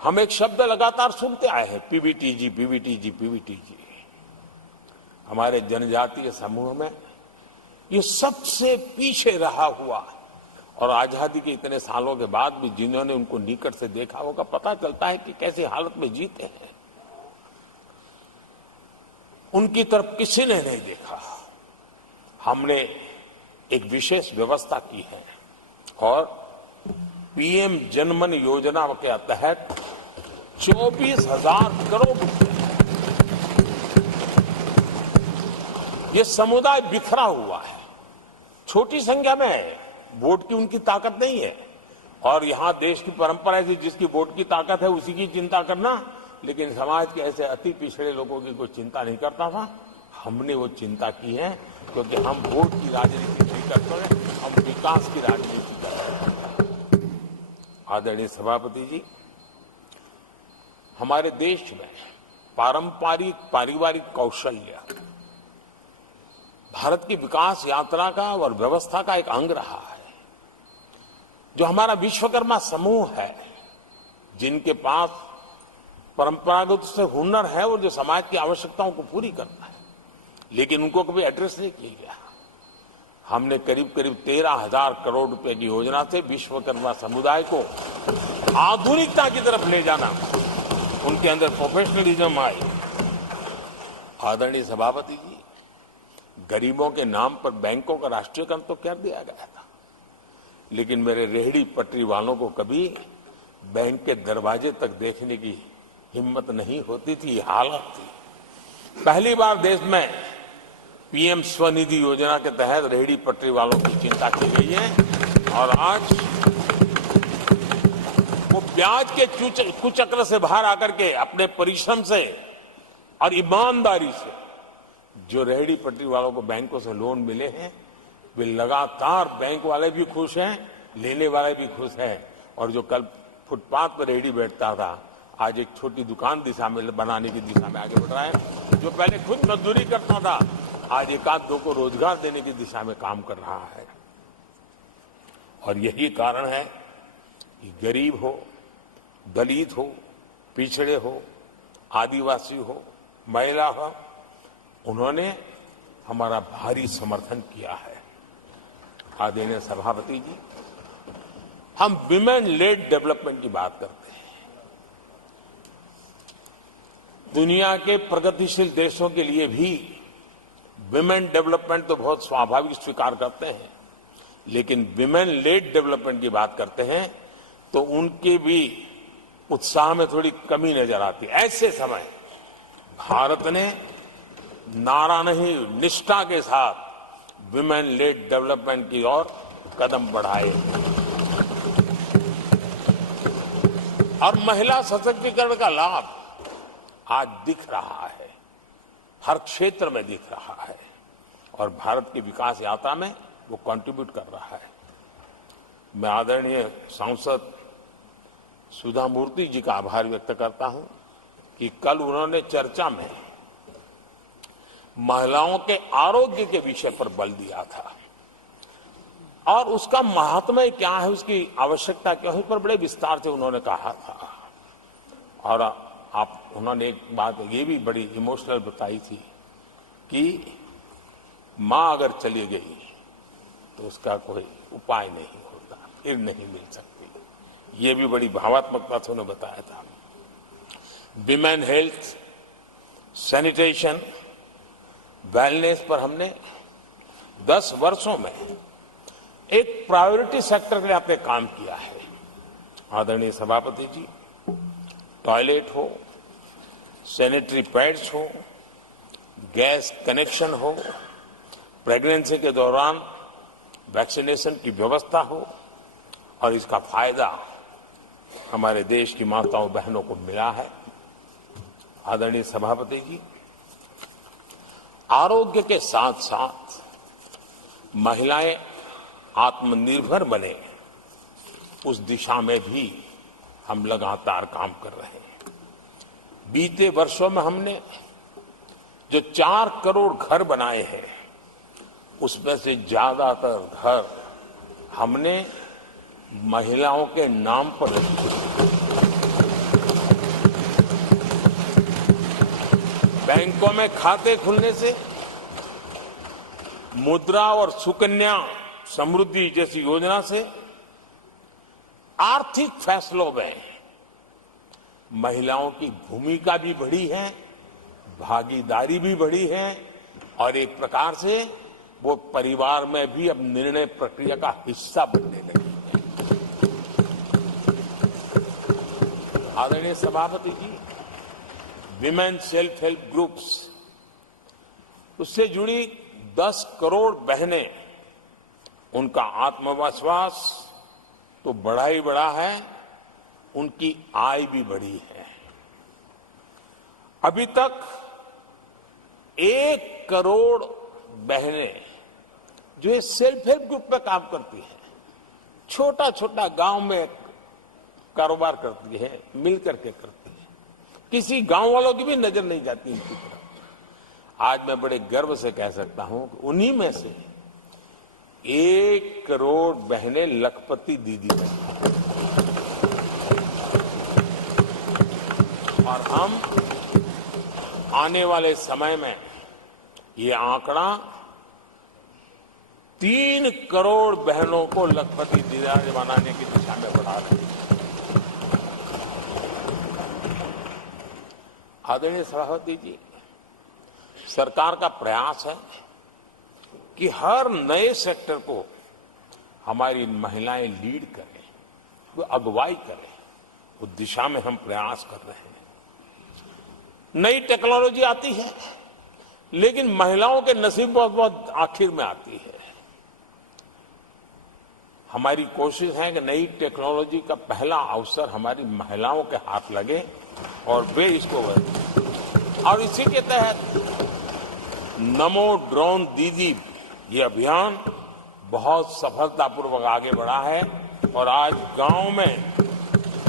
हम एक शब्द लगातार सुनते आए हैं, पीवीटीजी, पीवीटीजी, पीवीटीजी। हमारे जनजातीय समूह में ये सबसे पीछे रहा हुआ और आजादी के इतने सालों के बाद भी जिन्होंने उनको निकट से देखा होगा, पता चलता है कि कैसी हालत में जीते हैं। उनकी तरफ किसी ने नहीं देखा। हमने एक विशेष व्यवस्था की है और पीएम जनमन योजना के तहत 24,000 करोड़ रुपए, ये समुदाय बिखरा हुआ है, छोटी संख्या में है, वोट की उनकी ताकत नहीं है और यहां देश की परंपरा है कि जिसकी वोट की ताकत है उसी की चिंता करना, लेकिन समाज के ऐसे अति पिछड़े लोगों की कोई चिंता नहीं करता था। हमने वो चिंता की है क्योंकि हम वोट की राजनीति नहीं करते, हम विकास की राजनीति करते हैं। आदरणीय सभापति जी, हमारे देश में पारंपरिक पारिवारिक कौशल्य भारत की विकास यात्रा का और व्यवस्था का एक अंग रहा है। जो हमारा विश्वकर्मा समूह है, जिनके पास परंपरागत से हुनर है और जो समाज की आवश्यकताओं को पूरी करता है, लेकिन उनको कभी एड्रेस नहीं किया गया। हमने करीब करीब 13,000 करोड़ रुपए की योजना से विश्वकर्मा समुदाय को आधुनिकता की तरफ ले जाना, उनके अंदर प्रोफेशनलिज्म आए। आदरणीय सभापति जी, गरीबों के नाम पर बैंकों का राष्ट्रीयकरण तो कर दिया गया था, लेकिन मेरे रेहड़ी पटरी वालों को कभी बैंक के दरवाजे तक देखने की हिम्मत नहीं होती थी, हालत थी। पहली बार देश में पीएम स्वनिधि योजना के तहत रेहड़ी पटरी वालों की चिंता की गई है और आज वो ब्याज के कुचक्र से बाहर आकर के अपने परिश्रम से और ईमानदारी से जो रेहड़ी पटरी वालों को बैंकों से लोन मिले हैं, वे लगातार बैंक वाले भी खुश हैं, लेने वाले भी खुश हैं। और जो कल फुटपाथ पर रेहड़ी बैठता था, आज एक छोटी दुकान दिशा में बनाने की दिशा में आगे बढ़ रहा है। जो पहले खुद मजदूरी करता था, आज एक आध दो को रोजगार देने की दिशा में काम कर रहा है। और यही कारण है कि गरीब हो, दलित हो, पिछड़े हो, आदिवासी हो, महिला हो, उन्होंने हमारा भारी समर्थन किया है। आदरणीय सभापति जी, हम विमेन लेड डेवलपमेंट की बात करते हैं। दुनिया के प्रगतिशील देशों के लिए भी विमेन डेवलपमेंट तो बहुत स्वाभाविक स्वीकार करते हैं, लेकिन विमेन लेड डेवलपमेंट की बात करते हैं तो उनके भी उत्साह में थोड़ी कमी नजर आती है। ऐसे समय भारत ने नारा नहीं, निष्ठा के साथ विमेन लेड डेवलपमेंट की ओर कदम बढ़ाए और महिला सशक्तिकरण का लाभ आज दिख रहा है, हर क्षेत्र में दिख रहा है और भारत की विकास यात्रा में वो कंट्रीब्यूट कर रहा है। मैं आदरणीय सांसद सुधा मूर्ति जी का आभार व्यक्त करता हूं कि कल उन्होंने चर्चा में महिलाओं के आरोग्य के विषय पर बल दिया था और उसका महात्म्य क्या है, उसकी आवश्यकता क्या है, इस पर बड़े विस्तार से उन्होंने कहा था। और उन्होंने एक बात ये भी बड़ी इमोशनल बताई थी कि मां अगर चली गई तो उसका कोई उपाय नहीं होता, फिर नहीं मिल सकती। ये भी बड़ी भावात्मकता से उन्होंने बताया था। विमेन हेल्थ, सैनिटेशन, वेलनेस पर हमने 10 वर्षों में एक प्रायोरिटी सेक्टर के लिए आपने काम किया है। आदरणीय सभापति जी, टॉयलेट हो, सैनिटरी पैड्स हो, गैस कनेक्शन हो, प्रेगनेंसी के दौरान वैक्सीनेशन की व्यवस्था हो और इसका फायदा हमारे देश की माताओं बहनों को मिला है। आदरणीय सभापति जी, आरोग्य के साथ साथ महिलाएं आत्मनिर्भर बने, उस दिशा में भी हम लगातार काम कर रहे हैं। बीते वर्षों में हमने जो 4 करोड़ घर बनाए हैं, उसमें से ज्यादातर घर हमने महिलाओं के नाम पर रखे। बैंकों में खाते खुलने से, मुद्रा और सुकन्या समृद्धि जैसी योजना से आर्थिक फैसलों में महिलाओं की भूमिका भी बढ़ी है, भागीदारी भी बढ़ी है और एक प्रकार से वो परिवार में भी अब निर्णय प्रक्रिया का हिस्सा बनने लगी है। आदरणीय सभापति जी, विमेन सेल्फ हेल्प ग्रुप्स, उससे जुड़ी 10 करोड़ बहनें, उनका आत्मविश्वास तो बढ़ा ही बढ़ा है, उनकी आय भी बढ़ी है। अभी तक 1 करोड़ बहनें जो ये सेल्फ हेल्प ग्रुप में काम करती हैं, छोटा छोटा गांव में कारोबार करती है, मिल करके करती है, किसी गांव वालों की भी नजर नहीं जाती इनकी तरफ। आज मैं बड़े गर्व से कह सकता हूं कि उन्हीं में से 1 करोड़ बहनें लखपति दीदी बनी और हम आने वाले समय में ये आंकड़ा 3 करोड़ बहनों को लखपति दीदी बनाने की दिशा में बढ़ा रहे हैं। आदरणीय सभापति जी, सरकार का प्रयास है कि हर नए सेक्टर को हमारी महिलाएं लीड करें, वो अगुवाई करें, उस दिशा में हम प्रयास कर रहे हैं। नई टेक्नोलॉजी आती है, लेकिन महिलाओं के नसीब बहुत बहुत आखिर में आती है। हमारी कोशिश है कि नई टेक्नोलॉजी का पहला अवसर हमारी महिलाओं के हाथ लगे और वे इसको करें। और इसी के तहत नमो ड्रोन दीदी ये अभियान बहुत सफलतापूर्वक आगे बढ़ा है और आज गांव में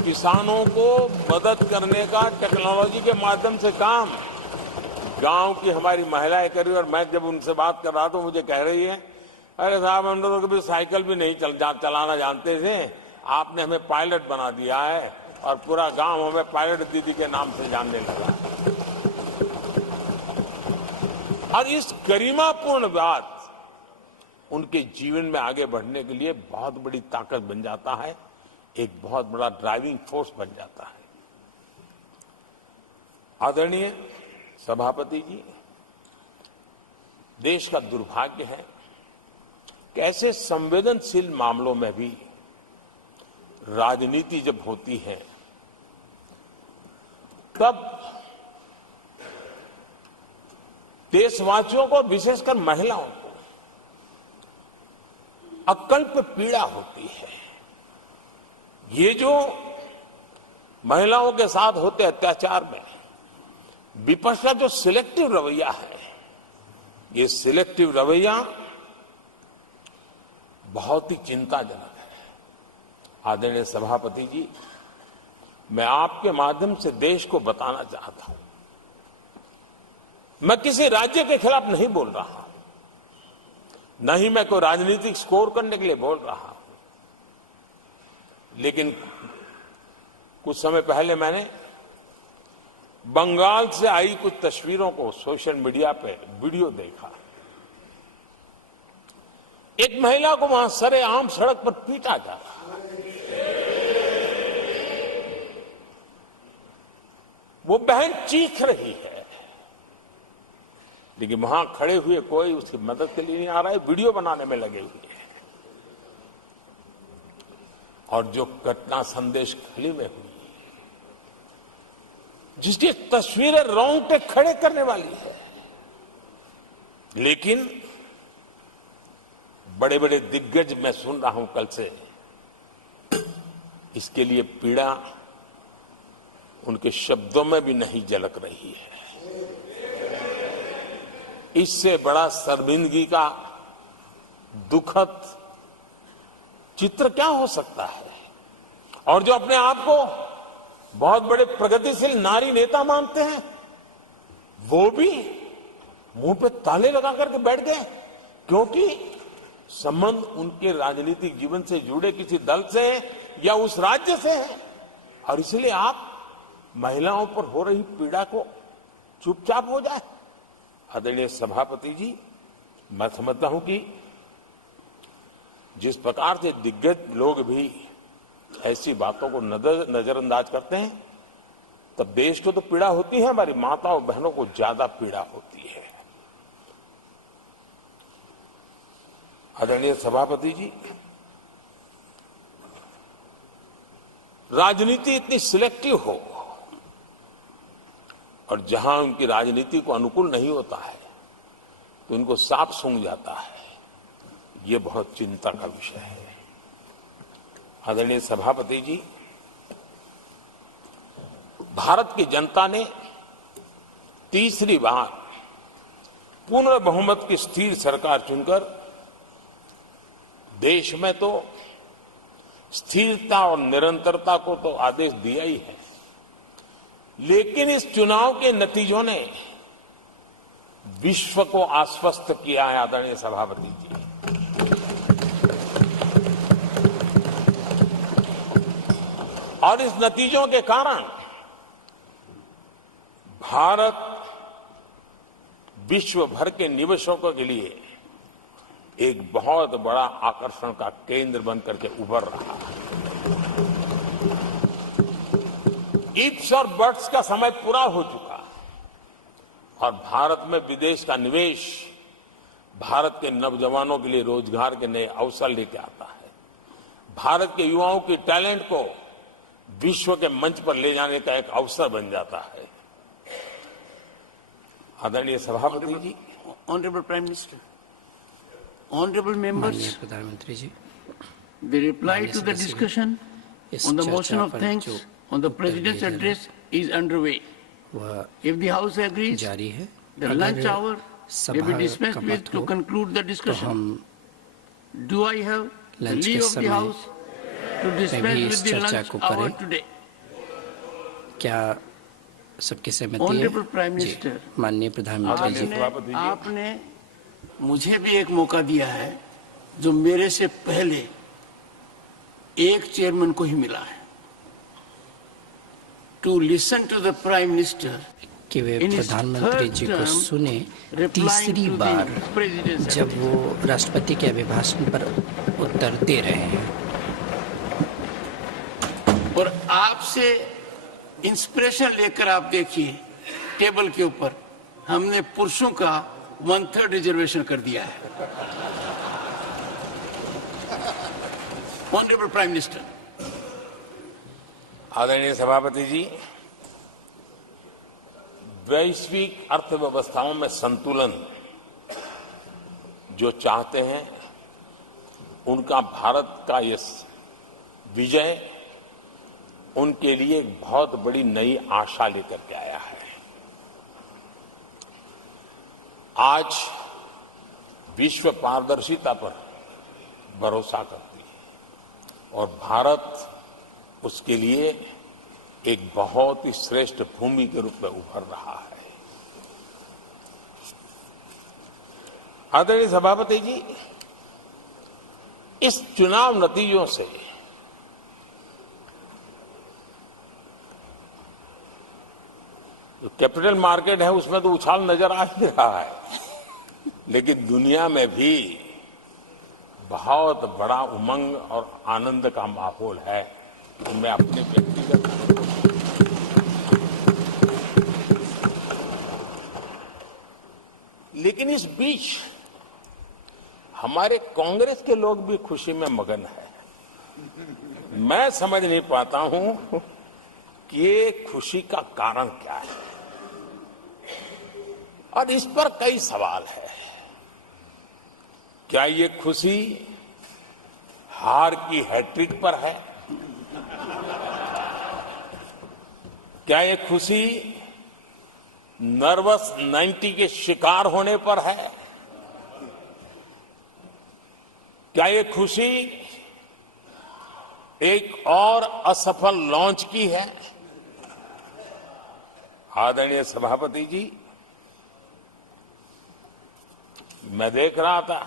किसानों को मदद करने का टेक्नोलॉजी के माध्यम से काम गांव की हमारी महिलाएं कर रही। और मैं जब उनसे बात कर रहा तो मुझे कह रही है, अरे साहब हम लोग तो कभी साइकिल भी नहीं चलाना जानते थे, आपने हमें पायलट बना दिया है और पूरा गांव हमें पायलट दीदी के नाम से जानने लगा। और इस गरिमापूर्ण बात उनके जीवन में आगे बढ़ने के लिए बहुत बड़ी ताकत बन जाता है, एक बहुत बड़ा ड्राइविंग फोर्स बन जाता है। आदरणीय सभापति जी, देश का दुर्भाग्य है कि ऐसे संवेदनशील मामलों में भी राजनीति जब होती है तब देशवासियों को, विशेषकर महिलाओं को अकल्प पीड़ा होती है। ये जो महिलाओं के साथ होते अत्याचार में विपक्ष का जो सिलेक्टिव रवैया है, ये सिलेक्टिव रवैया बहुत ही चिंताजनक है। आदरणीय सभापति जी, मैं आपके माध्यम से देश को बताना चाहता हूं, मैं किसी राज्य के खिलाफ नहीं बोल रहा, न ही मैं कोई राजनीतिक स्कोर करने के लिए बोल रहा हूं, लेकिन कुछ समय पहले मैंने बंगाल से आई कुछ तस्वीरों को सोशल मीडिया पे वीडियो देखा। एक महिला को वहां सरेआम सड़क पर पीटा जा रहा है। वो बहन चीख रही है, लेकिन वहां खड़े हुए कोई उसकी मदद के लिए नहीं आ रहा है, वीडियो बनाने में लगे हुए हैं। और जो घटना संदेश खली में हुई, जिसकी तस्वीरें रोंगटे खड़े करने वाली है, लेकिन बड़े बड़े दिग्गज, मैं सुन रहा हूं कल से, इसके लिए पीड़ा उनके शब्दों में भी नहीं झलक रही है। इससे बड़ा शर्मिंदगी का दुखद चित्र क्या हो सकता है। और जो अपने आप को बहुत बड़े प्रगतिशील नारी नेता मानते हैं, वो भी मुंह पे ताले लगा करके बैठ गए, क्योंकि संबंध उनके राजनीतिक जीवन से जुड़े किसी दल से है या उस राज्य से है। और इसलिए आप महिलाओं पर हो रही पीड़ा को चुपचाप हो जाए। आदरणीय सभापति जी, मैं समझता हूं कि जिस प्रकार से दिग्गज लोग भी ऐसी बातों को नजरअंदाज करते हैं, तब देश को तो पीड़ा होती है, हमारी माताओं बहनों को ज्यादा पीड़ा होती है। आदरणीय सभापति जी, राजनीति इतनी सिलेक्टिव हो और जहां उनकी राजनीति को अनुकूल नहीं होता है तो उनको सांप सूंघ जाता है, ये बहुत चिंता का विषय है। आदरणीय सभापति जी, भारत की जनता ने तीसरी बार पूर्ण बहुमत की स्थिर सरकार चुनकर देश में तो स्थिरता और निरंतरता को तो आदेश दिया ही है, लेकिन इस चुनाव के नतीजों ने विश्व को आश्वस्त किया है। आदरणीय सभापति जी, और इस नतीजों के कारण भारत विश्व भर के निवेशकों के लिए एक बहुत बड़ा आकर्षण का केंद्र बनकर के उभर रहा है। इफ्स और बट्स का समय पूरा हो चुका और भारत में विदेश का निवेश भारत के नौजवानों के लिए रोजगार के नए अवसर लेके आता है, भारत के युवाओं की टैलेंट को विश्व के मंच पर ले जाने का एक अवसर बन जाता है। आदरणीय सभापति ji, honourable prime minister, honourable members, प्रधानमंत्री ji, the reply to the discussion on the motion of thanks on the president's address is underway. If the House agrees, जारी है। the lunch hour will be dispensed with to conclude the discussion. Do I have the leave of the House to dispense with the lunch hour today? क्या सबकी सहमति है? Honourable prime जी, minister, माननीय प्रधानमंत्री जी। आपने मुझे भी एक मौका दिया है जो मेरे से पहले एक चेयरमैन को ही मिला है, to listen to the prime minister कि वे प्रधानमंत्री जी को सुने तीसरी बार जब वो राष्ट्रपति के अभिभाषण पर उत्तर दे रहे हैं। और आपसे इंस्पिरेशन लेकर आप देखिए, टेबल के ऊपर हमने पुरुषों का 1/3 रिजर्वेशन कर दिया है। ऑनरेबल प्राइम मिनिस्टर, आदरणीय सभापति जी, वैश्विक अर्थव्यवस्थाओं में संतुलन जो चाहते हैं, उनका भारत का ये विजय उनके लिए एक बहुत बड़ी नई आशा लेकर के आया है। आज विश्व पारदर्शिता पर भरोसा करती है और भारत उसके लिए एक बहुत ही श्रेष्ठ भूमि के रूप में उभर रहा है। आदरणीय सभापति जी, इस चुनाव नतीजों से जो कैपिटल मार्केट है उसमें तो उछाल नजर आ ही रहा है, लेकिन दुनिया में भी बहुत बड़ा उमंग और आनंद का माहौल है। तो मैं अपने व्यक्तिगत लेकिन इस बीच हमारे कांग्रेस के लोग भी खुशी में मगन है। मैं समझ नहीं पाता हूं कि ये खुशी का कारण क्या है, और इस पर कई सवाल है। क्या ये खुशी हार की हैट्रिक पर है? क्या ये खुशी नर्वस 90 के शिकार होने पर है? क्या ये खुशी एक और असफल लॉन्च की है? आदरणीय सभापति जी, मैं देख रहा था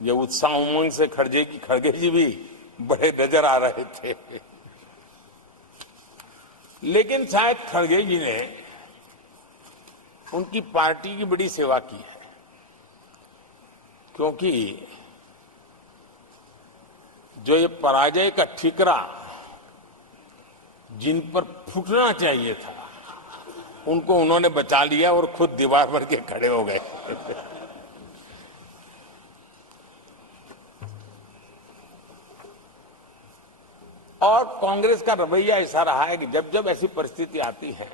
ये उत्साह उमंग से खड़गे जी भी बड़े नजर आ रहे थे, लेकिन शायद खड़गे जी ने उनकी पार्टी की बड़ी सेवा की है, क्योंकि जो ये पराजय का ठिकरा जिन पर फूटना चाहिए था, उनको उन्होंने बचा लिया और खुद दीवार भर के खड़े हो गए। और कांग्रेस का रवैया ऐसा रहा है कि जब जब ऐसी परिस्थिति आती है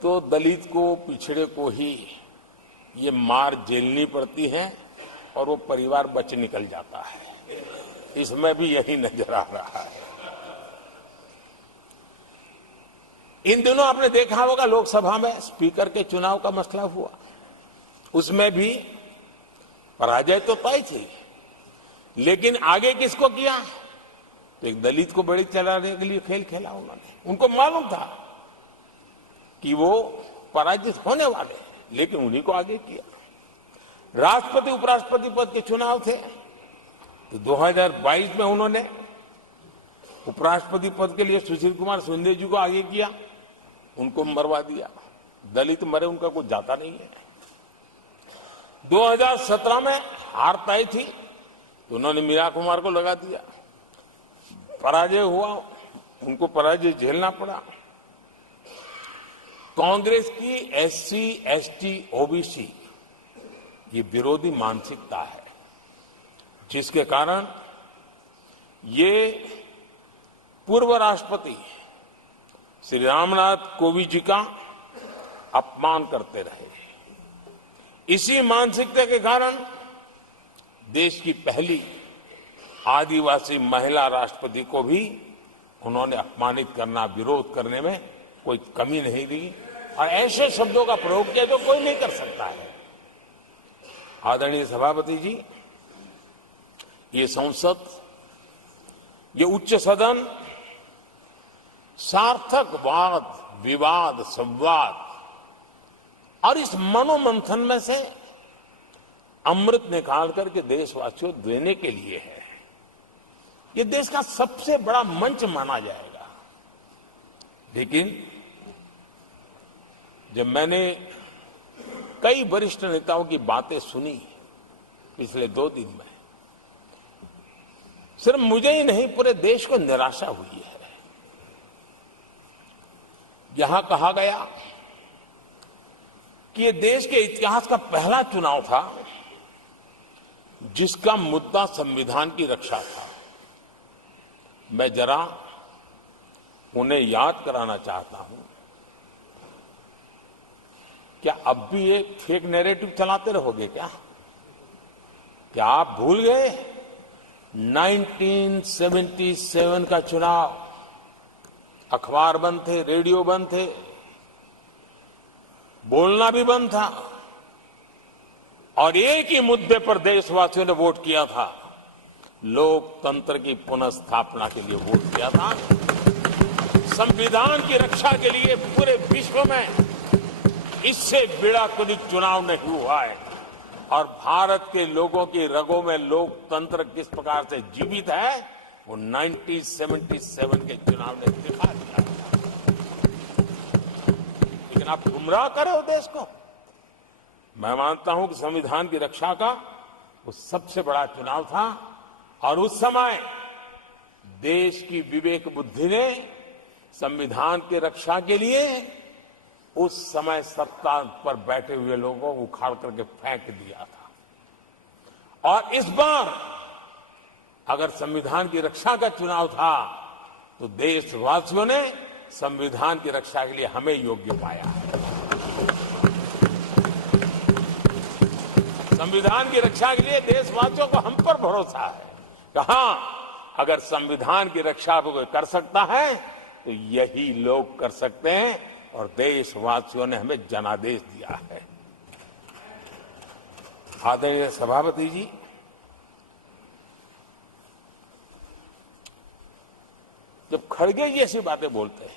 तो दलित को, पिछड़े को ही ये मार झेलनी पड़ती है और वो परिवार बच निकल जाता है। इसमें भी यही नजर आ रहा है। इन दिनों आपने देखा होगा लोकसभा में स्पीकर के चुनाव का मसला हुआ, उसमें भी पराजय तो तय थी, लेकिन आगे किसको किया? तो एक दलित को बड़ी चलाने के लिए खेल खेला उन्होंने। उनको मालूम था कि वो पराजित होने वाले, लेकिन उन्हीं को आगे किया। राष्ट्रपति उपराष्ट्रपति पद के चुनाव थे तो 2022 में उन्होंने उपराष्ट्रपति पद के लिए सुशील कुमार शिंदे जी को आगे किया, उनको मरवा दिया। दलित मरे, उनका कुछ जाता नहीं है। 2017 में हार तय थी तो उन्होंने मीरा कुमार को लगा दिया। पराजय हुआ, उनको पराजय झेलना पड़ा। कांग्रेस की एससी, एसटी, ओबीसी ये विरोधी मानसिकता है, जिसके कारण ये पूर्व राष्ट्रपति श्री रामनाथ कोविंद जी का अपमान करते रहे। इसी मानसिकता के कारण देश की पहली आदिवासी महिला राष्ट्रपति को भी उन्होंने अपमानित करना, विरोध करने में कोई कमी नहीं दी, और ऐसे शब्दों का प्रयोग किया जो कोई नहीं कर सकता है। आदरणीय सभापति जी, ये संसद, ये उच्च सदन सार्थक वाद विवाद संवाद और इस मनोमंथन में से अमृत निकाल करके देशवासियों देने के लिए है। ये देश का सबसे बड़ा मंच माना जाएगा। लेकिन जब मैंने कई वरिष्ठ नेताओं की बातें सुनी पिछले 2 दिन में, सिर्फ मुझे ही नहीं पूरे देश को निराशा हुई है। यहां कहा गया कि ये देश के इतिहास का पहला चुनाव था जिसका मुद्दा संविधान की रक्षा था। मैं जरा उन्हें याद कराना चाहता हूं, क्या अब भी ये फेक नैरेटिव चलाते रहोगे क्या आप भूल गए 1977 का चुनाव? अखबार बंद थे, रेडियो बंद थे, बोलना भी बंद था और एक ही मुद्दे पर देशवासियों ने वोट किया था। लोकतंत्र की पुनर्स्थापना के लिए वोट किया था। संविधान की रक्षा के लिए पूरे विश्व में इससे बड़ा कोई चुनाव नहीं हुआ है और भारत के लोगों की रगों में लोकतंत्र किस प्रकार से जीवित है वो 1977 के चुनाव ने दिखा दिया। लेकिन आप गुमराह करे हो देश को। मैं मानता हूं कि संविधान की रक्षा का वो सबसे बड़ा चुनाव था और उस समय देश की विवेक बुद्धि ने संविधान की रक्षा के लिए उस समय सत्ता पर बैठे हुए लोगों को उखाड़ करके फेंक दिया था। और इस बार अगर संविधान की रक्षा का चुनाव था तो देशवासियों ने संविधान की रक्षा के लिए हमें योग्य पाया है। संविधान की रक्षा के लिए देशवासियों को हम पर भरोसा है कि हां, अगर संविधान की रक्षा कोई कर सकता है तो यही लोग कर सकते हैं और देशवासियों ने हमें जनादेश दिया है। आदरणीय सभापति जी, जब खड़गे जी ऐसी बातें बोलते हैं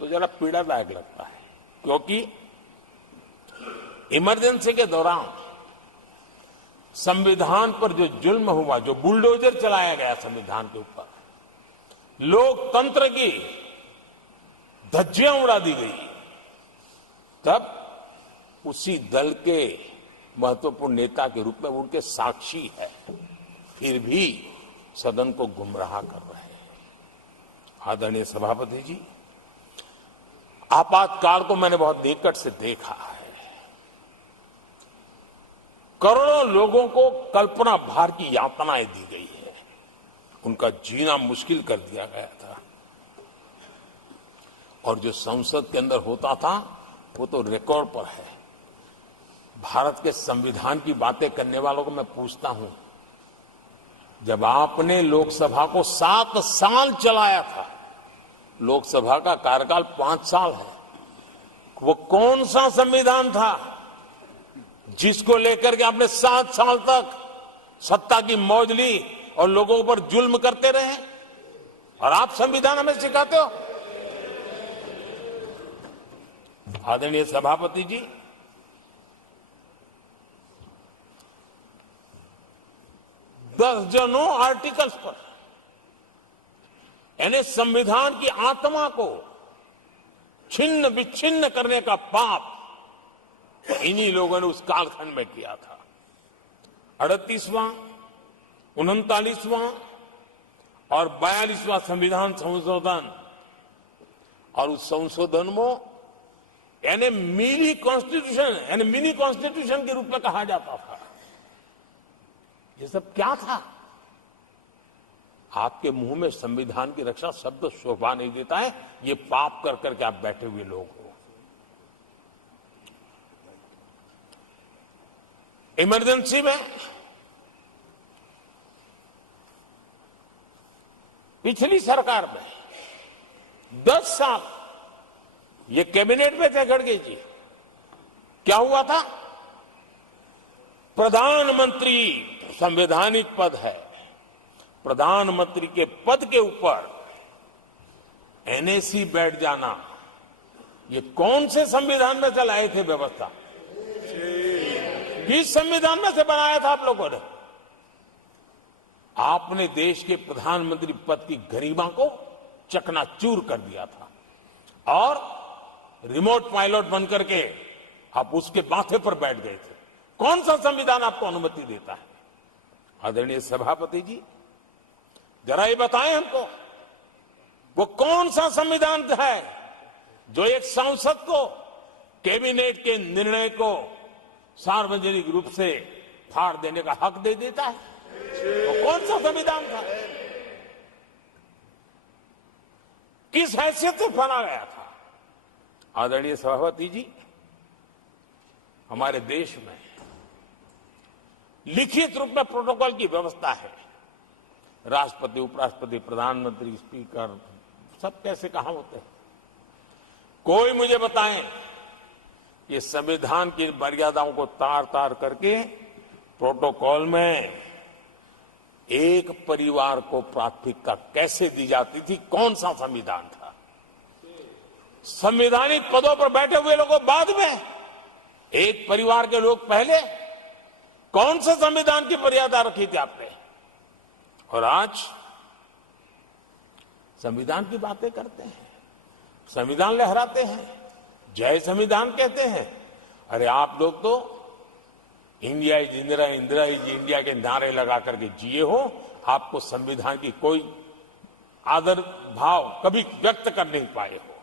तो जरा पीड़ादायक लगता है, क्योंकि इमरजेंसी के दौरान संविधान पर जो जुल्म हुआ, जो बुलडोजर चलाया गया संविधान के ऊपर, लोकतंत्र की धज्जियां उड़ा दी गई, तब उसी दल के महत्वपूर्ण नेता के रूप में उनके साक्षी है, फिर भी सदन को गुमराह कर रहे हैं। आदरणीय सभापति जी, आपातकाल को मैंने बहुत निकट से देखा है। करोड़ों लोगों को कल्पना भार की यातनाएं दी गई है, उनका जीना मुश्किल कर दिया गया था और जो संसद के अंदर होता था वो तो रिकॉर्ड पर है। भारत के संविधान की बातें करने वालों को मैं पूछता हूं, जब आपने लोकसभा को 7 साल चलाया था, लोकसभा का कार्यकाल 5 साल है, वो कौन सा संविधान था जिसको लेकर के आपने 7 साल तक सत्ता की मौज ली और लोगों पर जुल्म करते रहे? और आप संविधान हमें सिखाते हो। आदरणीय सभापति जी, दर्जनों आर्टिकल्स पर, यानी संविधान की आत्मा को छिन्न विच्छिन्न करने का पाप इन्हीं लोगों ने उस कालखंड में किया था। 38वां, 39वां और 42वां संविधान संशोधन, और उस संशोधन में यानी मिनी कॉन्स्टिट्यूशन, यानी मिनी कॉन्स्टिट्यूशन के रूप में कहा जाता था। ये सब क्या था? आपके मुंह में संविधान की रक्षा शब्द शोभा नहीं देता है। ये पाप कर करके आप बैठे हुए लोग हो। इमरजेंसी में पिछली सरकार में 10 साल ये कैबिनेट में थे खड़गे जी, क्या हुआ था? प्रधानमंत्री संवैधानिक पद है, प्रधानमंत्री के पद के ऊपर एनएसी बैठ जाना, ये कौन से संविधान में चलाए थे व्यवस्था? किस संविधान में से बनाया था आप लोगों ने? आपने देश के प्रधानमंत्री पद की गरिमा को चकनाचूर कर दिया था और रिमोट पायलट बनकर के आप उसके माथे पर बैठ गए थे। कौन सा संविधान आपको अनुमति देता है? आदरणीय सभापति जी, जरा ये बताएं हमको, वो कौन सा संविधान है जो एक सांसद को कैबिनेट के निर्णय को सार्वजनिक रूप से फाड़ देने का हक दे देता है? वो कौन सा संविधान था? किस हैसियत से बना गया था? आदरणीय सभापति जी, हमारे देश में लिखित रूप में प्रोटोकॉल की व्यवस्था है। राष्ट्रपति, उपराष्ट्रपति, प्रधानमंत्री, स्पीकर सब कैसे कहां होते हैं? कोई मुझे बताएं कि संविधान की मर्यादाओं को तार तार करके प्रोटोकॉल में एक परिवार को प्राथमिकता कैसे दी जाती थी? कौन सा संविधान था? संवैधानिक पदों पर बैठे हुए लोगों बाद में, एक परिवार के लोग पहले। कौन से संविधान की मर्यादा रखी थी आपने? और आज संविधान की बातें करते हैं, संविधान लहराते हैं, जय संविधान कहते हैं। अरे आप लोग तो India is Indira, Indira is India के नारे लगा करके जिए हो। आपको संविधान की कोई आदर भाव कभी व्यक्त कर नहीं पाए हो।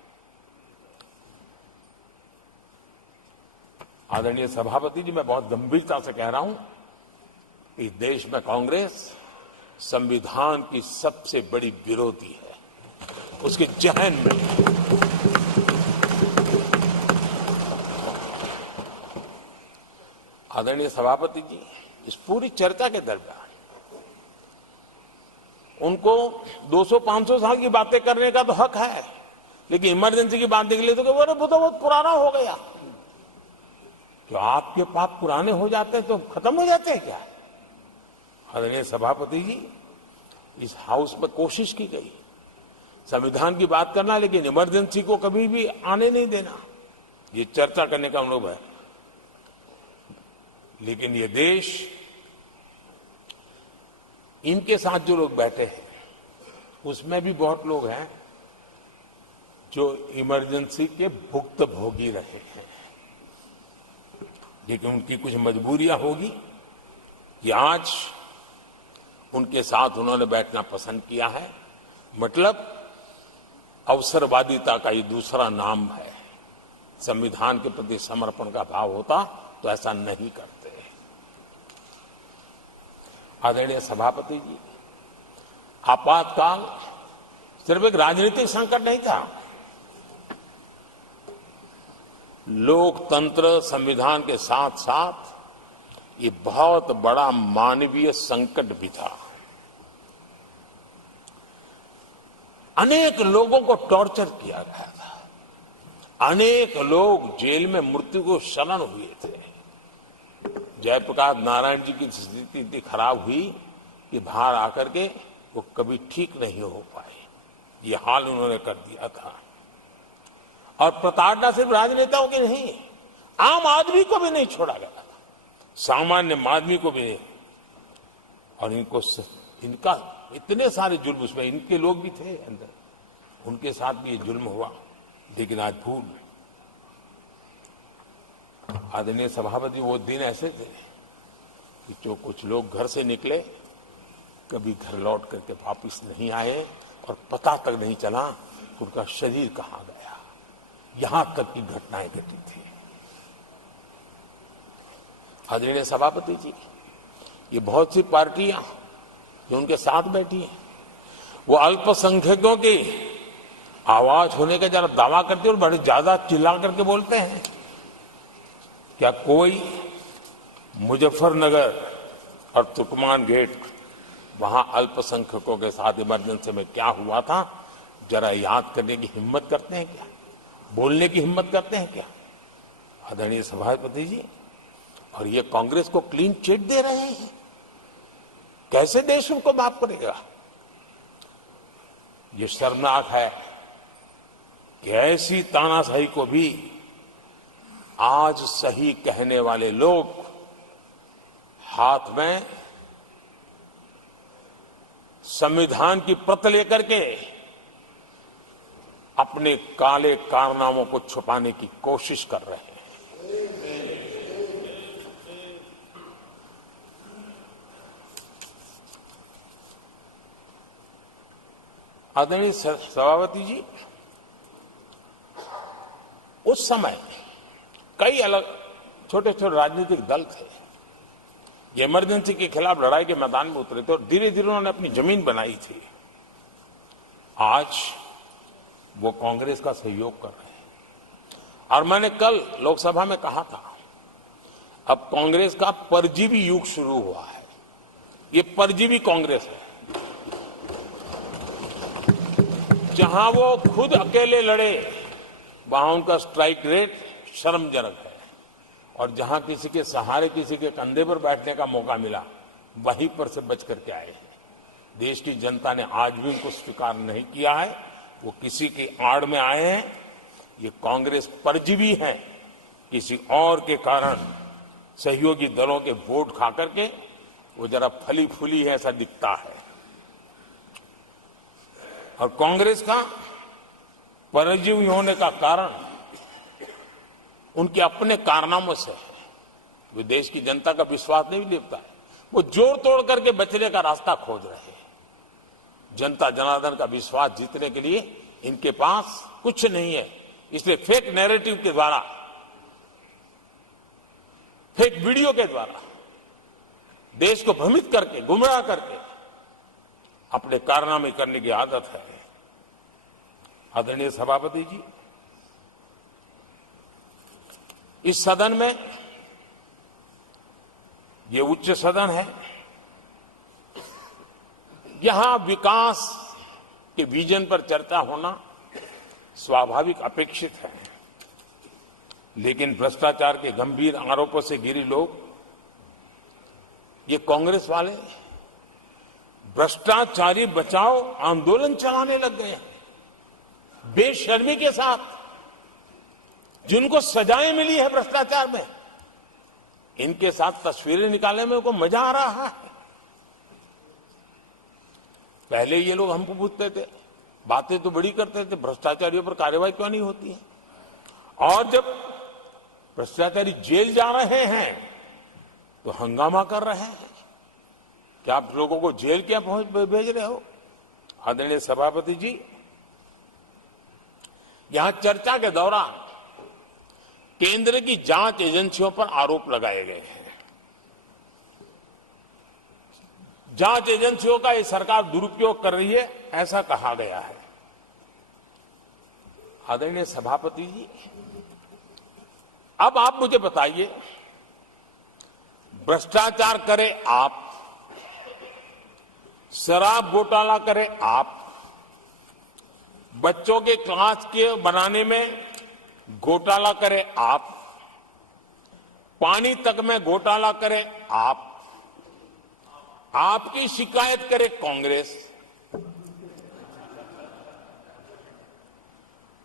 आदरणीय सभापति जी, मैं बहुत गंभीरता से कह रहा हूं कि देश में कांग्रेस संविधान की सबसे बड़ी विरोधी है। उसके जहन में आदरणीय सभापति जी, इस पूरी चर्चा के दरमियान उनको 200-500 साल की बातें करने का तो हक है, लेकिन इमरजेंसी की बात निकले तो वो तो बहुत पुराना हो गया। तो आपके पाप पुराने हो जाते हैं तो खत्म हो जाते हैं क्या? आदरणीय सभापति जी, इस हाउस में कोशिश की गई संविधान की बात करना, लेकिन इमरजेंसी को कभी भी आने नहीं देना। ये चर्चा करने का अनुभव है। लेकिन ये देश, इनके साथ जो लोग बैठे हैं उसमें भी बहुत लोग हैं जो इमरजेंसी के भुक्तभोगी रहे हैं, लेकिन उनकी कुछ मजबूरियां होगी कि आज उनके साथ उन्होंने बैठना पसंद किया है। मतलब अवसरवादिता का ये दूसरा नाम है। संविधान के प्रति समर्पण का भाव होता तो ऐसा नहीं करते। आदरणीय सभापति जी, आपातकाल सिर्फ एक राजनीतिक संकट नहीं था, लोकतंत्र संविधान के साथ साथ ये बहुत बड़ा मानवीय संकट भी था। अनेक लोगों को टॉर्चर किया गया था, अनेक लोग जेल में मृत्यु को शरण हुए थे। जयप्रकाश नारायण जी की स्थिति इतनी खराब हुई कि बाहर आकर के वो कभी ठीक नहीं हो पाए। ये हाल उन्होंने कर दिया था। और प्रताड़ना सिर्फ राजनेताओं की नहीं, आम आदमी को भी नहीं छोड़ा गया था, सामान्य आदमी को भी नहीं। और इनका इतने सारे जुल्म, उसमें इनके लोग भी थे अंदर, उनके साथ भी ये जुल्म हुआ। लेकिन आज भूल, आदरणीय सभापति, वो दिन ऐसे थे कि जो कुछ लोग घर से निकले, कभी घर लौट करके वापिस नहीं आए और पता तक नहीं चला उनका शरीर कहां गया। यहां तक की घटनाएं घटी थी। आदरणीय सभापति जी, ये बहुत सी पार्टियां जो उनके साथ बैठी हैं, वो अल्पसंख्यकों की आवाज होने का जरा दावा करते और बड़े ज्यादा चिल्ला करके बोलते हैं। क्या कोई मुजफ्फरनगर और तुर्कमान गेट, वहां अल्पसंख्यकों के साथ इमरजेंसी में क्या हुआ था, जरा याद करने की हिम्मत करते हैं क्या? बोलने की हिम्मत करते हैं क्या? आदरणीय सभापति जी, और ये कांग्रेस को क्लीन चिट दे रहे हैं। कैसे देश उनको माफ करेगा? ये शर्मनाक है कि ऐसी तानाशाही को भी आज सही कहने वाले लोग हाथ में संविधान की प्रत लेकर के अपने काले कारनामों को छुपाने की कोशिश कर रहे हैं। आदरणीय सभापति जी, उस समय कई अलग छोटे छोटे राजनीतिक दल थे, ये इमरजेंसी के खिलाफ लड़ाई के मैदान में उतरे थे और धीरे धीरे उन्होंने अपनी जमीन बनाई थी। आज वो कांग्रेस का सहयोग कर रहे हैं और मैंने कल लोकसभा में कहा था, अब कांग्रेस का परजीवी युग शुरू हुआ है। ये परजीवी कांग्रेस है, जहां वो खुद अकेले लड़े वहां उनका स्ट्राइक रेट शर्मजनक है और जहां किसी के सहारे, किसी के कंधे पर बैठने का मौका मिला वहीं पर से बच करके आए हैं। देश की जनता ने आज भी उनको स्वीकार नहीं किया है, वो किसी की आड़ में आए हैं। ये कांग्रेस परजीवी है, किसी और के कारण सहयोगी दलों के वोट खा करके वो जरा फली फूली है ऐसा दिखता है। और कांग्रेस का परजीवी होने का कारण उनके अपने कारनामों से है। वे देश की जनता का विश्वास नहीं लेता है, वो जोड़ तोड़ करके बचने का रास्ता खोज रहे हैं। जनता जनार्दन का विश्वास जीतने के लिए इनके पास कुछ नहीं है, इसलिए फेक नैरेटिव के द्वारा, फेक वीडियो के द्वारा देश को भ्रमित करके, गुमराह करके अपने कारनामे करने की आदत है। आदरणीय सभापति जी, इस सदन में, ये उच्च सदन है, यहां विकास के विजन पर चर्चा होना स्वाभाविक अपेक्षित है, लेकिन भ्रष्टाचार के गंभीर आरोपों से घिरे लोग, ये कांग्रेस वाले भ्रष्टाचारी बचाओ आंदोलन चलाने लग गए हैं बेशर्मी के साथ। जिनको सजाएं मिली है भ्रष्टाचार में, इनके साथ तस्वीरें निकालने में उनको मजा आ रहा है। पहले ये लोग हमको पूछते थे, बातें तो बड़ी करते थे, भ्रष्टाचारियों पर कार्रवाई क्यों नहीं होती है? और जब भ्रष्टाचारी जेल जा रहे हैं तो हंगामा कर रहे हैं। क्या आप लोगों को जेल क्या भेज रहे हो? आदरणीय सभापति जी, यहां चर्चा के दौरान केंद्र की जांच एजेंसियों पर आरोप लगाए गए हैं। जांच एजेंसियों का ये सरकार दुरुपयोग कर रही है, ऐसा कहा गया है। आदरणीय सभापति जी, अब आप मुझे बताइए, भ्रष्टाचार करे आप, शराब घोटाला करे आप, बच्चों के क्लास के बनाने में घोटाला करे आप, पानी तक में घोटाला करे आप, आपकी शिकायत करे कांग्रेस,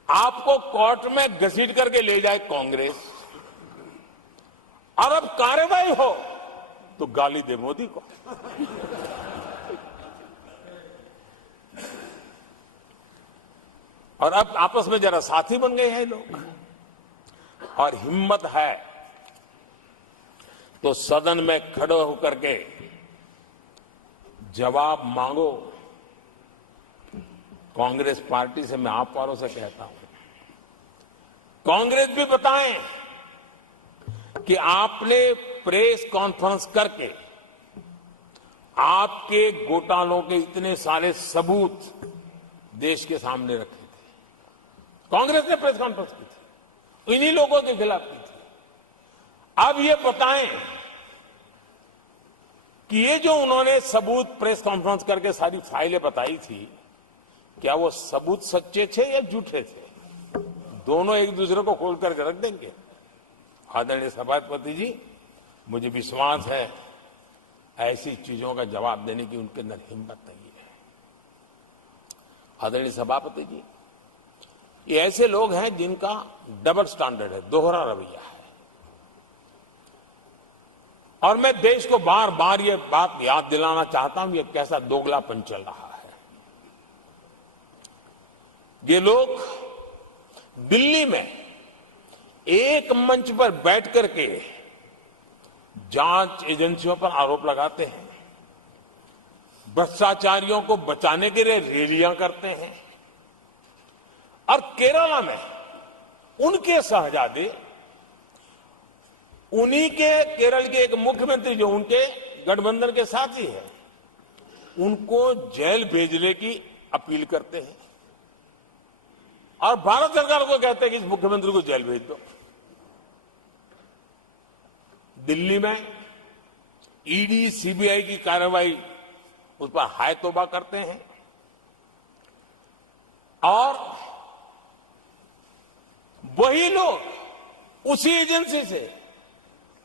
आपको कोर्ट में घसीट करके ले जाए कांग्रेस, और अब कार्रवाई हो तो गाली दे मोदी को। और अब आपस में जरा साथी बन गए हैं लोग। और हिम्मत है तो सदन में खड़े होकर के जवाब मांगो। कांग्रेस पार्टी से मैं आप वालों से कहता हूं, कांग्रेस भी बताएं कि आपने प्रेस कॉन्फ्रेंस करके आपके घोटालों के इतने सारे सबूत देश के सामने रखे थे। कांग्रेस ने प्रेस कॉन्फ्रेंस की थी, इन्हीं लोगों के खिलाफ की थी। अब ये बताएं कि ये जो उन्होंने सबूत प्रेस कॉन्फ्रेंस करके सारी फाइलें बताई थी, क्या वो सबूत सच्चे थे या झूठे थे? दोनों एक दूसरे को खोल करके रख देंगे। आदरणीय सभापति जी, मुझे विश्वास है ऐसी चीजों का जवाब देने की उनके अंदर हिम्मत नहीं है। आदरणीय सभापति जी, ये ऐसे लोग हैं जिनका डबल स्टैंडर्ड है, दोहरा रवैया है। और मैं देश को बार बार ये बात याद दिलाना चाहता हूं, ये कैसा दोगलापन चल रहा है। ये लोग दिल्ली में एक मंच पर बैठ करके जांच एजेंसियों पर आरोप लगाते हैं, भ्रष्टाचारियों को बचाने के लिए रैलियां करते हैं, और केरला में उनके शहजादे, उन्हीं के केरल के एक मुख्यमंत्री जो उनके गठबंधन के साथी है, उनको जेल भेजने की अपील करते हैं और भारत सरकार को कहते हैं कि इस मुख्यमंत्री को जेल भेज दो। दिल्ली में ईडी सीबीआई की कार्रवाई उस पर हाय तौबा करते हैं और वही लोग उसी एजेंसी से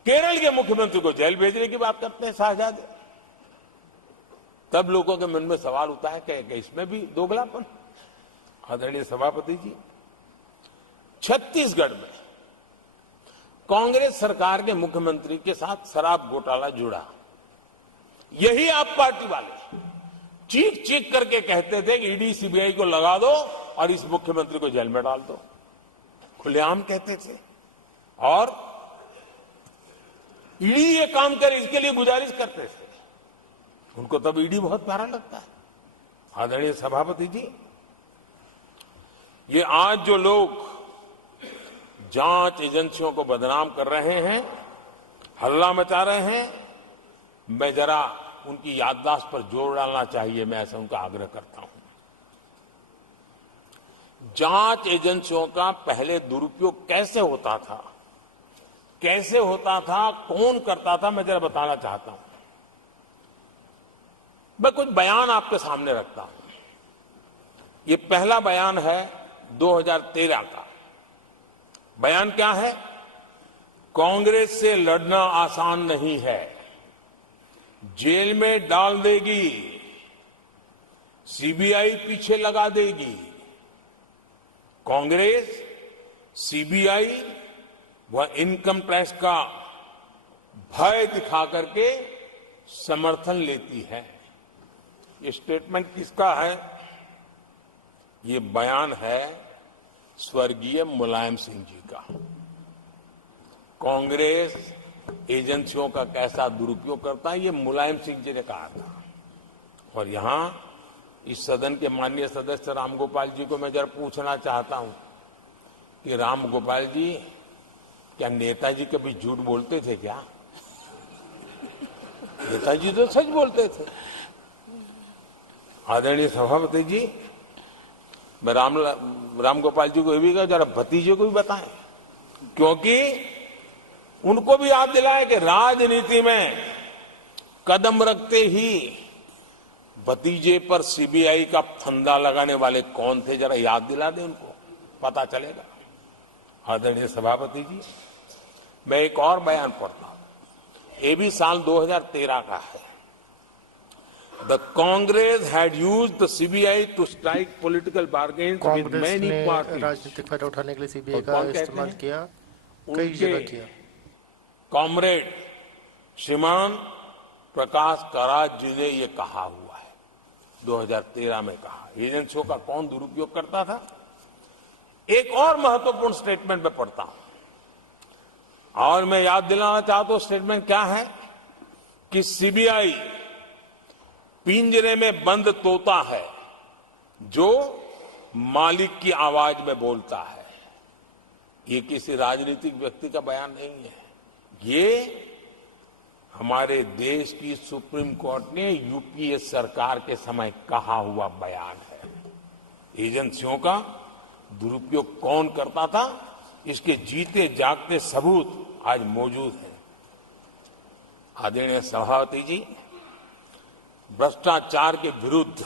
केरल के मुख्यमंत्री को जेल भेजने की बात करते हैं, शहजादे। तब लोगों के मन में सवाल उठता है कि इसमें भी दोगलापन। आदरणीय सभापति जी, छत्तीसगढ़ में कांग्रेस सरकार के मुख्यमंत्री के साथ शराब घोटाला जुड़ा। यही आप पार्टी वाले चीख चीख करके कहते थे कि ईडी सीबीआई को लगा दो और इस मुख्यमंत्री को जेल में डाल दो, खुलेआम कहते थे। और ईडी ये काम करे इसके लिए गुजारिश करते थे। उनको तब ईडी बहुत प्यारा लगता है। आदरणीय सभापति जी, ये आज जो लोग जांच एजेंसियों को बदनाम कर रहे हैं, हल्ला मचा रहे हैं, मैं जरा उनकी याददाश्त पर जोर डालना चाहिए, मैं ऐसा उनका आग्रह करता हूं। जांच एजेंसियों का पहले दुरुपयोग कैसे होता था, कौन करता था, मैं जरा बताना चाहता हूं। मैं कुछ बयान आपके सामने रखता हूं। ये पहला बयान है 2013 का। बयान क्या है? कांग्रेस से लड़ना आसान नहीं है, जेल में डाल देगी, सीबीआई पीछे लगा देगी। कांग्रेस सीबीआई व इनकम टैक्स का भय दिखा करके समर्थन लेती है। ये स्टेटमेंट किसका है? ये बयान है स्वर्गीय मुलायम सिंह जी का। कांग्रेस एजेंसियों का कैसा दुरुपयोग करता है, ये मुलायम सिंह जी ने कहा था। और यहां इस सदन के माननीय सदस्य रामगोपाल जी को मैं जरा पूछना चाहता हूं कि रामगोपाल जी, क्या नेताजी कभी झूठ बोलते थे क्या? नेताजी तो सच बोलते थे। आदरणीय सभापति जी, मैं रामगोपाल जी को ये भी कहा जरा भतीजे को भी बताएं, क्योंकि उनको भी याद दिलाएं कि राजनीति में कदम रखते ही भतीजे पर सीबीआई का फंदा लगाने वाले कौन थे, जरा याद दिला दें उनको, पता चलेगा। आदरणीय सभापति जी, मैं एक और बयान पढ़ता हूं। ये भी साल 2013 का है। The Congress had used the CBI to strike political bargains with many parties. राजनीतिक फायदा उठाने के लिए सीबीआई का इस्तेमाल किया, कई जगह किया। कॉमरेड श्रीमान प्रकाश करात जी ने ये कहा हुआ है, 2013 में कहा। एजेंसियों का कौन दुरुपयोग करता था? एक और महत्वपूर्ण स्टेटमेंट में पढ़ता हूं और मैं याद दिलाना चाहता हूं स्टेटमेंट क्या है कि सीबीआई पिंजरे में बंद तोता है जो मालिक की आवाज में बोलता है। ये किसी राजनीतिक व्यक्ति का बयान नहीं है, ये हमारे देश की सुप्रीम कोर्ट ने यूपीए सरकार के समय कहा हुआ बयान है। एजेंसियों का दुरुपयोग कौन करता था, इसके जीते जागते सबूत आज मौजूद हैं। आदरणीय सभापति जी, भ्रष्टाचार के विरुद्ध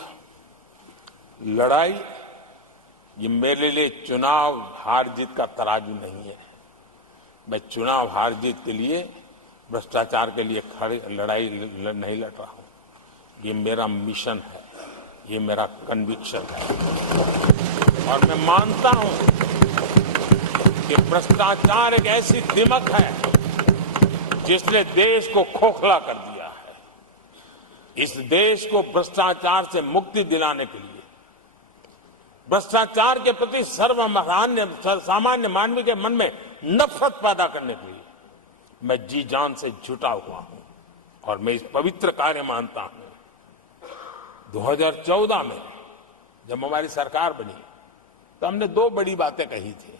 लड़ाई ये मेरे लिए चुनाव हार जीत का तराजू नहीं है। मैं चुनाव हार जीत के लिए, भ्रष्टाचार के लिए लड़ाई नहीं लड़ रहा हूं। ये मेरा मिशन है, ये मेरा कन्विक्शन है। और मैं मानता हूं कि भ्रष्टाचार एक ऐसी दिमक है जिसने देश को खोखला कर दिया है। इस देश को भ्रष्टाचार से मुक्ति दिलाने के लिए, भ्रष्टाचार के प्रति सामान्य मानवी के मन में नफरत पैदा करने के लिए मैं जी जान से जुटा हुआ हूं और मैं इस पवित्र कार्य मानता हूं। 2014 में जब हमारी सरकार बनी तो हमने दो बड़ी बातें कही थी।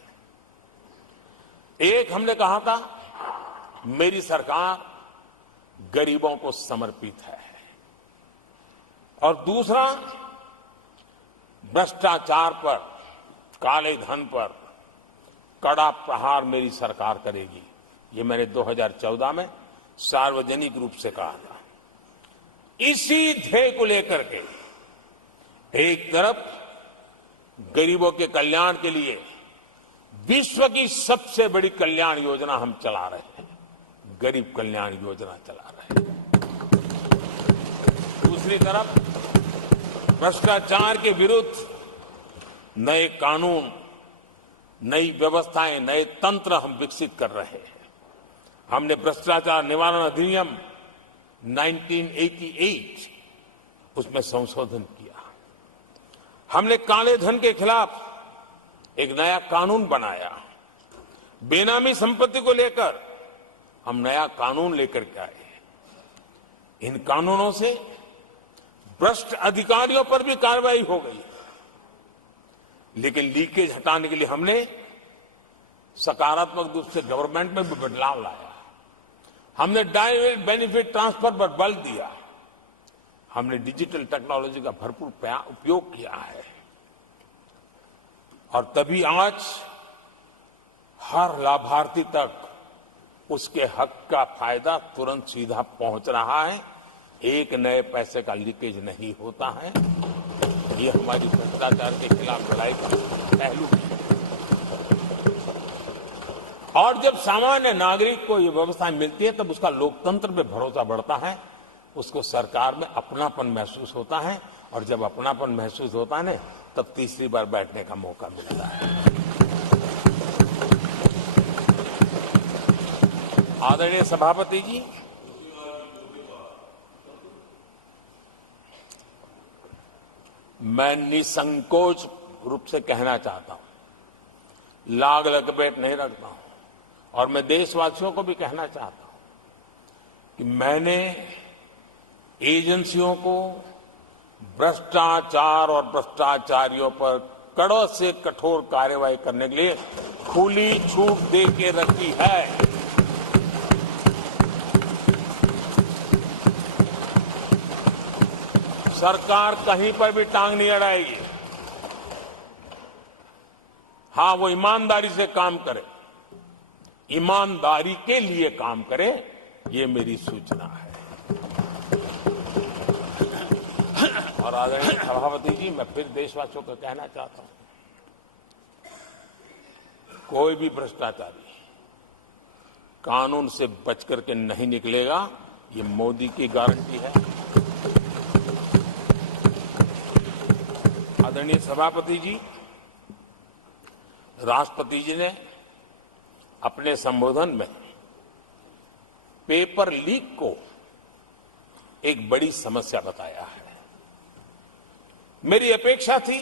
एक, हमने कहा था मेरी सरकार गरीबों को समर्पित है, और दूसरा, भ्रष्टाचार पर, काले धन पर कड़ा प्रहार मेरी सरकार करेगी। ये मैंने 2014 में सार्वजनिक रूप से कहा था। इसी ध्येय को लेकर के एक तरफ गरीबों के कल्याण के लिए विश्व की सबसे बड़ी कल्याण योजना हम चला रहे हैं, गरीब कल्याण योजना चला रहे हैं। दूसरी तरफ भ्रष्टाचार के विरुद्ध नए कानून, नई व्यवस्थाएं, नए तंत्र हम विकसित कर रहे हैं। हमने भ्रष्टाचार निवारण अधिनियम 1988 उसमें संशोधन किया। हमने काले धन के खिलाफ एक नया कानून बनाया। बेनामी संपत्ति को लेकर हम नया कानून लेकर के आए। इन कानूनों से भ्रष्ट अधिकारियों पर भी कार्रवाई हो गई, लेकिन लीकेज हटाने के लिए हमने सकारात्मक रूप से गवर्नमेंट में भी बदलाव लाया। हमने डायरेक्ट बेनिफिट ट्रांसफर पर बल दिया। हमने डिजिटल टेक्नोलॉजी का भरपूर उपयोग किया है, और तभी आज हर लाभार्थी तक उसके हक का फायदा तुरंत सीधा पहुंच रहा है। एक नए पैसे का लीकेज नहीं होता है। ये हमारी भ्रष्टाचार के खिलाफ लड़ाई का पहलू है। और जब सामान्य नागरिक को ये व्यवस्था मिलती है तब उसका लोकतंत्र पे भरोसा बढ़ता है, उसको सरकार में अपनापन महसूस होता है, और जब अपनापन महसूस होता है ना, तब तीसरी बार बैठने का मौका मिलता है। आदरणीय सभापति जी, मैं निसंकोच रूप से कहना चाहता हूं, लाग लपेट नहीं रखता हूं, और मैं देशवासियों को भी कहना चाहता हूं कि मैंने एजेंसियों को भ्रष्टाचार और भ्रष्टाचारियों पर कड़ों से कठोर कार्रवाई करने के लिए खुली छूट दे के रखी है। सरकार कहीं पर भी टांग नहीं अड़ाएगी। हां, वो ईमानदारी से काम करे, ईमानदारी के लिए काम करे, ये मेरी सूचना है। और आदरणीय सभापति जी, मैं फिर देशवासियों को कहना चाहता हूं, कोई भी भ्रष्टाचारी कानून से बच करके नहीं निकलेगा, ये मोदी की गारंटी है। आदरणीय सभापति जी, राष्ट्रपति जी ने अपने संबोधन में पेपर लीक को एक बड़ी समस्या बताया है। मेरी अपेक्षा थी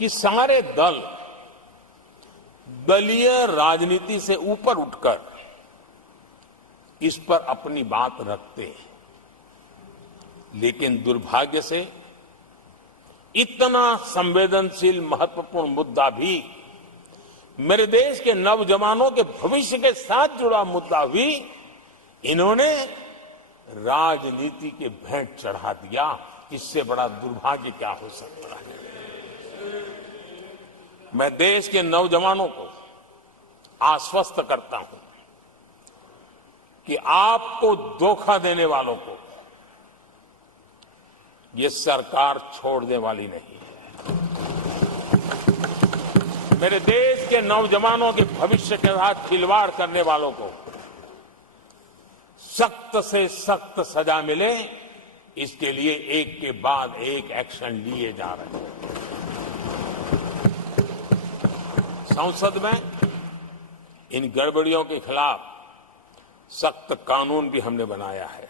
कि सारे दल दलीय राजनीति से ऊपर उठकर इस पर अपनी बात रखते, लेकिन दुर्भाग्य से इतना संवेदनशील महत्वपूर्ण मुद्दा भी, मेरे देश के नौजवानों के भविष्य के साथ जुड़ा मुद्दा भी इन्होंने राजनीति के भेंट चढ़ा दिया। इससे बड़ा दुर्भाग्य क्या हो सकता है। मैं देश के नौजवानों को आश्वस्त करता हूं कि आपको धोखा देने वालों को ये सरकार छोड़ने वाली नहीं है। मेरे देश के नौजवानों के भविष्य के साथ खिलवाड़ करने वालों को सख्त से सख्त सजा मिले, इसके लिए एक के बाद एक एक्शन लिए जा रहे हैं। संसद में इन गड़बड़ियों के खिलाफ सख्त कानून भी हमने बनाया है।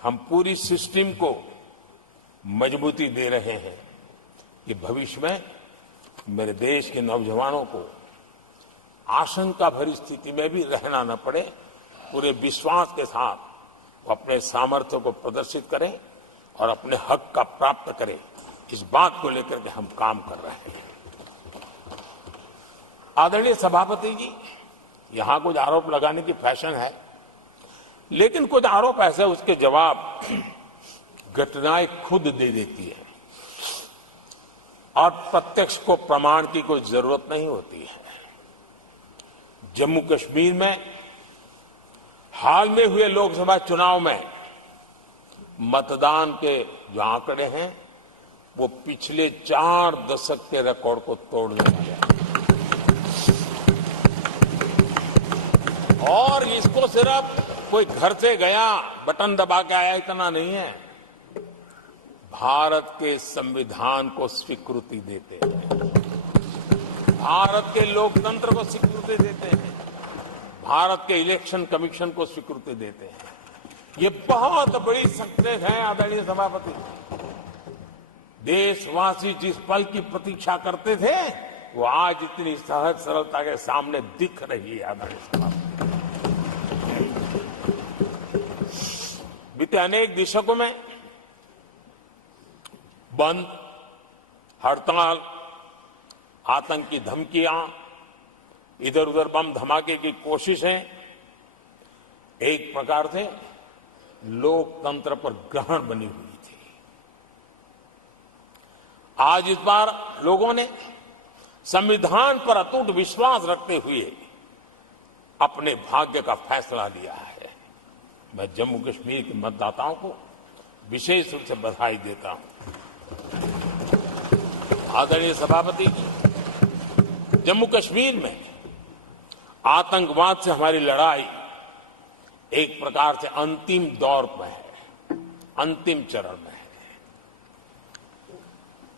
हम पूरी सिस्टम को मजबूती दे रहे हैं कि भविष्य में मेरे देश के नौजवानों को आशंका भरी स्थिति में भी रहना न पड़े। पूरे विश्वास के साथ वो अपने सामर्थ्य को प्रदर्शित करें और अपने हक का प्राप्त करें, इस बात को लेकर के हम काम कर रहे हैं। आदरणीय सभापति जी, यहां कुछ आरोप लगाने की फैशन है, लेकिन कुछ आरोप ऐसे उसके जवाब घटनाएं खुद दे देती है और प्रत्यक्ष को प्रमाण की कोई जरूरत नहीं होती है। जम्मू कश्मीर में हाल में हुए लोकसभा चुनाव में मतदान के जो आंकड़े हैं वो पिछले 4 दशक के रिकॉर्ड को तोड़ने वाले हैं। और इसको सिर्फ कोई घर से गया बटन दबा के आया इतना नहीं है, भारत के संविधान को स्वीकृति देते हैं, भारत के लोकतंत्र को स्वीकृति देते हैं, भारत के इलेक्शन कमीशन को स्वीकृति देते हैं। ये बहुत बड़ी सक्सेस है आदरणीय सभापति। देशवासी जिस पल की प्रतीक्षा करते थे वो आज इतनी सहज सरलता के सामने दिख रही है। आदरणीय सभापति, बीते अनेक दशकों में बंद, हड़ताल, आतंकी धमकियां, इधर उधर बम धमाके की कोशिशें एक प्रकार से लोकतंत्र पर ग्रहण बनी हुई थी। आज इस बार लोगों ने संविधान पर अटूट विश्वास रखते हुए अपने भाग्य का फैसला लिया है। मैं जम्मू कश्मीर के मतदाताओं को विशेष रूप से बधाई देता हूं। आदरणीय सभापति जी, जम्मू कश्मीर में आतंकवाद से हमारी लड़ाई एक प्रकार से अंतिम दौर में है, अंतिम चरण में है।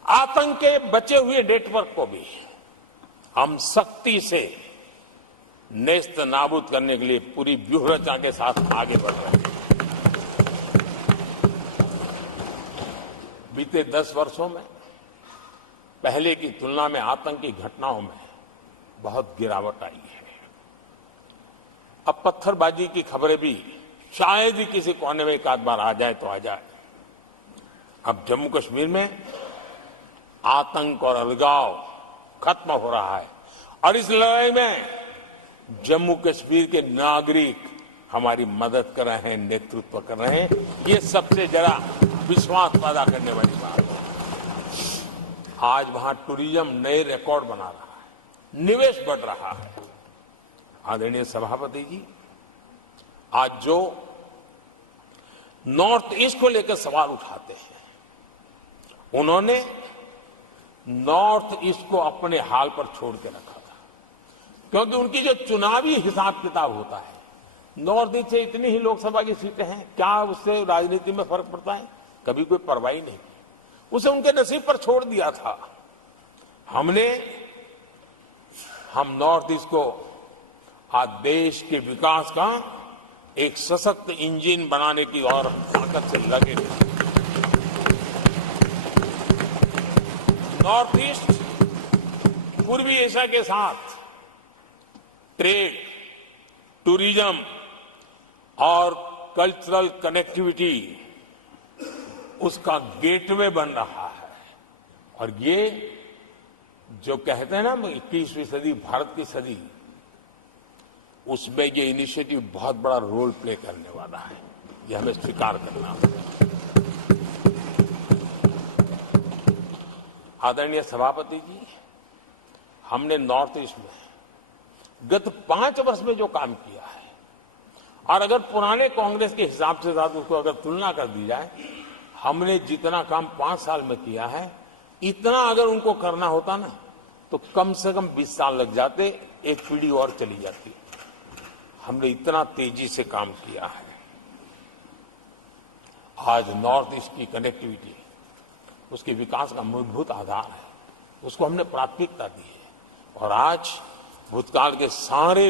आतंक के बचे हुए नेटवर्क को भी हम सख्ती से नेस्त नाबूद करने के लिए पूरी व्यूह रचना के साथ आगे बढ़ रहे हैं। बीते 10 वर्षों में पहले की तुलना में आतंकी घटनाओं में बहुत गिरावट आई है। अब पत्थरबाजी की खबरें भी शायद ही किसी कोने में एक आध बार आ जाए तो आ जाए। अब जम्मू कश्मीर में आतंक और अलगाव खत्म हो रहा है और इस लड़ाई में जम्मू कश्मीर के नागरिक हमारी मदद कर रहे हैं, नेतृत्व कर रहे हैं। ये सबसे जरा विश्वास पैदा करने वाली बात है। आज वहां टूरिज्म नए रिकॉर्ड बना रहा है, निवेश बढ़ रहा है। आदरणीय सभापति जी, आज जो नॉर्थ ईस्ट को लेकर सवाल उठाते हैं, उन्होंने नॉर्थ ईस्ट को अपने हाल पर छोड़ के रखा था, क्योंकि उनकी जो चुनावी हिसाब किताब होता है, नॉर्थ ईस्ट से इतनी ही लोकसभा की सीटें हैं, क्या उससे राजनीति में फर्क पड़ता है? कभी कोई परवाह नहीं, उसे उनके नसीब पर छोड़ दिया था। हम नॉर्थ ईस्ट को आज देश के विकास का एक सशक्त इंजन बनाने की और ताकत से लगे। नॉर्थ ईस्ट पूर्वी एशिया के साथ ट्रेड, टूरिज्म और कल्चरल कनेक्टिविटी उसका गेटवे बन रहा है। और ये जो कहते हैं ना 21वीं सदी भारत की सदी, उसमें ये इनिशिएटिव बहुत बड़ा रोल प्ले करने वाला है। ये हमें स्वीकार करना होगा। आदरणीय सभापति जी, हमने नॉर्थ ईस्ट में गत 5 वर्ष में जो काम किया है, और अगर पुराने कांग्रेस के हिसाब से साथ उसको अगर तुलना कर दी जाए, हमने जितना काम 5 साल में किया है, इतना अगर उनको करना होता ना तो कम से कम 20 साल लग जाते, एक पीढ़ी और चली जाती। हमने इतना तेजी से काम किया है। आज नॉर्थ ईस्ट की कनेक्टिविटी उसके विकास का मूलभूत आधार है। उसको हमने प्राथमिकता दी है और आज भूतकाल के सारे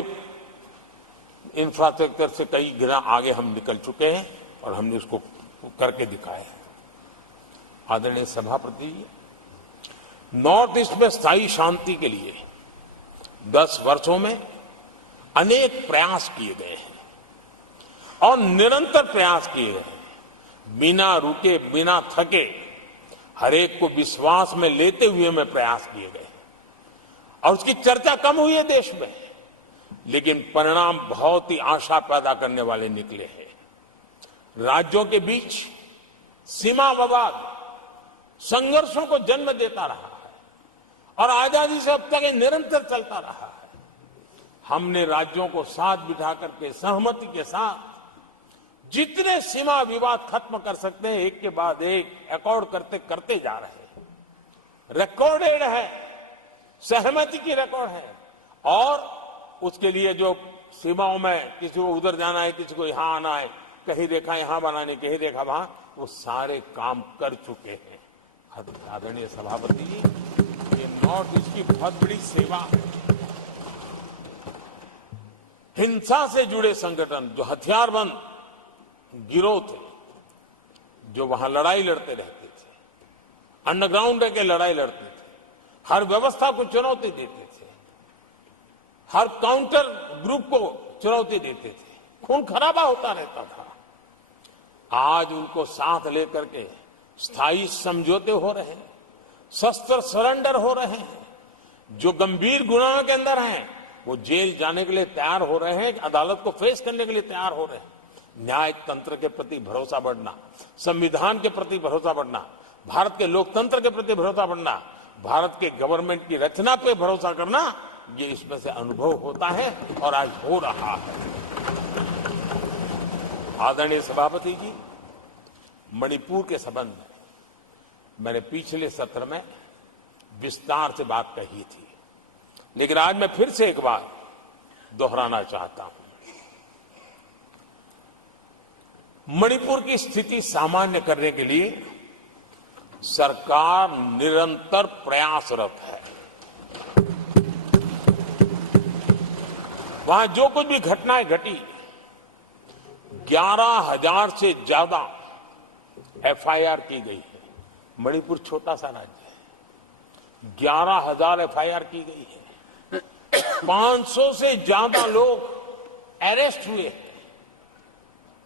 इंफ्रास्ट्रक्चर से कई गुना आगे हम निकल चुके हैं और हमने उसको करके दिखाया है। आदरणीय सभापति जी, नॉर्थ ईस्ट में स्थायी शांति के लिए 10 वर्षों में अनेक प्रयास किए गए हैं और निरंतर प्रयास किए गए हैं। बिना रुके, बिना थके, हर एक को विश्वास में लेते हुए में प्रयास किए गए और उसकी चर्चा कम हुई है देश में, लेकिन परिणाम बहुत ही आशा पैदा करने वाले निकले हैं। राज्यों के बीच सीमा विवाद संघर्षों को जन्म देता रहा है और आजादी से अब तक ये निरंतर चलता रहा है। हमने राज्यों को साथ बिठा करके सहमति के साथ जितने सीमा विवाद खत्म कर सकते हैं एक के बाद एक अकॉर्ड करते जा रहे हैं। रिकॉर्डेड है, सहमति की रिकॉर्ड है और उसके लिए जो सीमाओं में किसी को उधर जाना है, किसी को यहां आना है, कहीं रेखा यहां बनानी, कहीं रेखा वहां, वो सारे काम कर चुके हैं। आदरणीय सभापति जी, ये नॉर्थ ईस्ट की बहुत बड़ी सेवा है। हिंसा से जुड़े संगठन, जो हथियारबंद गिरोह थे, जो वहां लड़ाई लड़ते रहते थे, अंडरग्राउंड रह के लड़ाई लड़ते थे, हर व्यवस्था को चुनौती देते थे, हर काउंटर ग्रुप को चुनौती देते थे, खून खराबा होता रहता था। आज उनको साथ लेकर के स्थायी समझौते हो रहे हैं, शस्त्र सरेंडर हो रहे हैं। जो गंभीर गुनाहों के अंदर हैं वो जेल जाने के लिए तैयार हो रहे हैं, अदालत को फेस करने के लिए तैयार हो रहे हैं। न्याय तंत्र के प्रति भरोसा बढ़ना, संविधान के प्रति भरोसा बढ़ना, भारत के लोकतंत्र के प्रति भरोसा बढ़ना, भारत के गवर्नमेंट की रचना पे भरोसा करना, ये इसमें से अनुभव होता है और आज हो रहा है। आदरणीय सभापति जी, मणिपुर के संबंध में मैंने पिछले सत्र में विस्तार से बात कही थी, लेकिन आज मैं फिर से एक बार दोहराना चाहता हूं। मणिपुर की स्थिति सामान्य करने के लिए सरकार निरंतर प्रयासरत है। वहां जो कुछ भी घटनाएं घटी, 11,000 से ज्यादा एफआईआर की गई है। मणिपुर छोटा सा राज्य है, 11,000 एफआईआर की गई है, 500 से ज्यादा लोग अरेस्ट हुए हैं।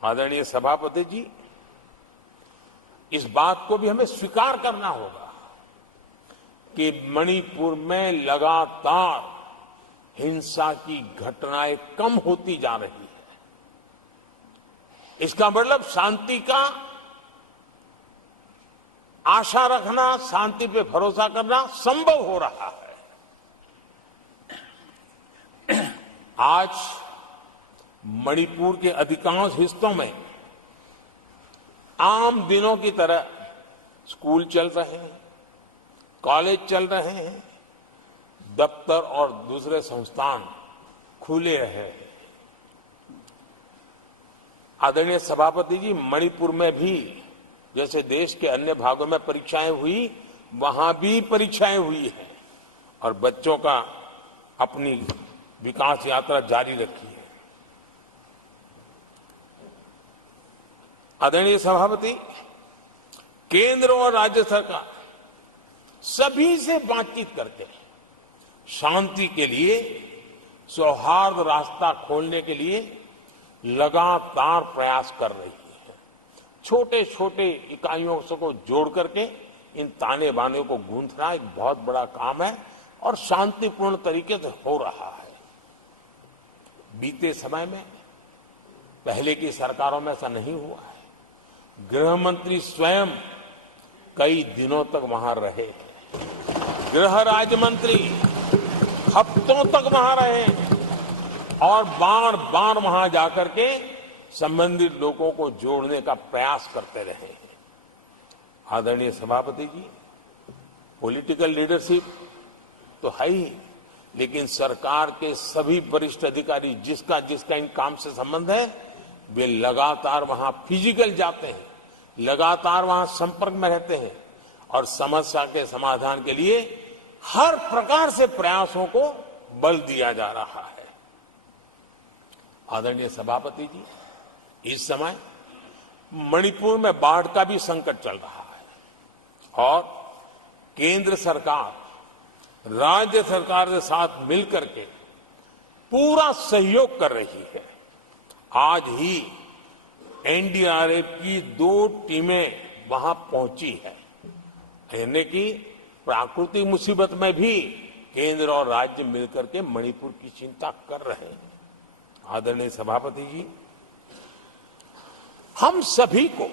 आदरणीय सभापति जी, इस बात को भी हमें स्वीकार करना होगा कि मणिपुर में लगातार हिंसा की घटनाएं कम होती जा रही है। इसका मतलब शांति का आशा रखना, शांति पे भरोसा करना संभव हो रहा है। आज मणिपुर के अधिकांश हिस्सों में आम दिनों की तरह स्कूल चल रहे हैं, कॉलेज चल रहे हैं, दफ्तर और दूसरे संस्थान खुले रहे हैं। आदरणीय सभापति जी, मणिपुर में भी जैसे देश के अन्य भागों में परीक्षाएं हुई, वहां भी परीक्षाएं हुई हैं और बच्चों का अपनी विकास यात्रा जारी रखी है। आदरणीय सभापति, केंद्र और राज्य सरकार सभी से बातचीत करके शांति के लिए, सौहार्द रास्ता खोलने के लिए लगातार प्रयास कर रही है। छोटे छोटे इकाइयों को जोड़ करके इन ताने बाने को गूंथना एक बहुत बड़ा काम है और शांतिपूर्ण तरीके से हो रहा है। बीते समय में पहले की सरकारों में ऐसा नहीं हुआ है। गृह मंत्री स्वयं कई दिनों तक वहां रहे, गृह राज्य मंत्री हफ्तों तक वहां रहे और बार बार वहां जाकर के संबंधित लोगों को जोड़ने का प्रयास करते रहे। आदरणीय सभापति जी, पॉलिटिकल लीडरशिप तो है ही, लेकिन सरकार के सभी वरिष्ठ अधिकारी जिसका जिसका इन काम से संबंध है, वे लगातार वहां फिजिकल जाते हैं, लगातार वहां संपर्क में रहते हैं और समस्या के समाधान के लिए हर प्रकार से प्रयासों को बल दिया जा रहा है। आदरणीय सभापति जी, इस समय मणिपुर में बाढ़ का भी संकट चल रहा है और केंद्र सरकार राज्य सरकार के साथ मिलकर के पूरा सहयोग कर रही है। आज ही एनडीआरएफ की 2 टीमें वहां पहुंची है, यानी कि प्राकृतिक मुसीबत में भी केंद्र और राज्य मिलकर के मणिपुर की चिंता कर रहे हैं। आदरणीय सभापति जी, हम सभी को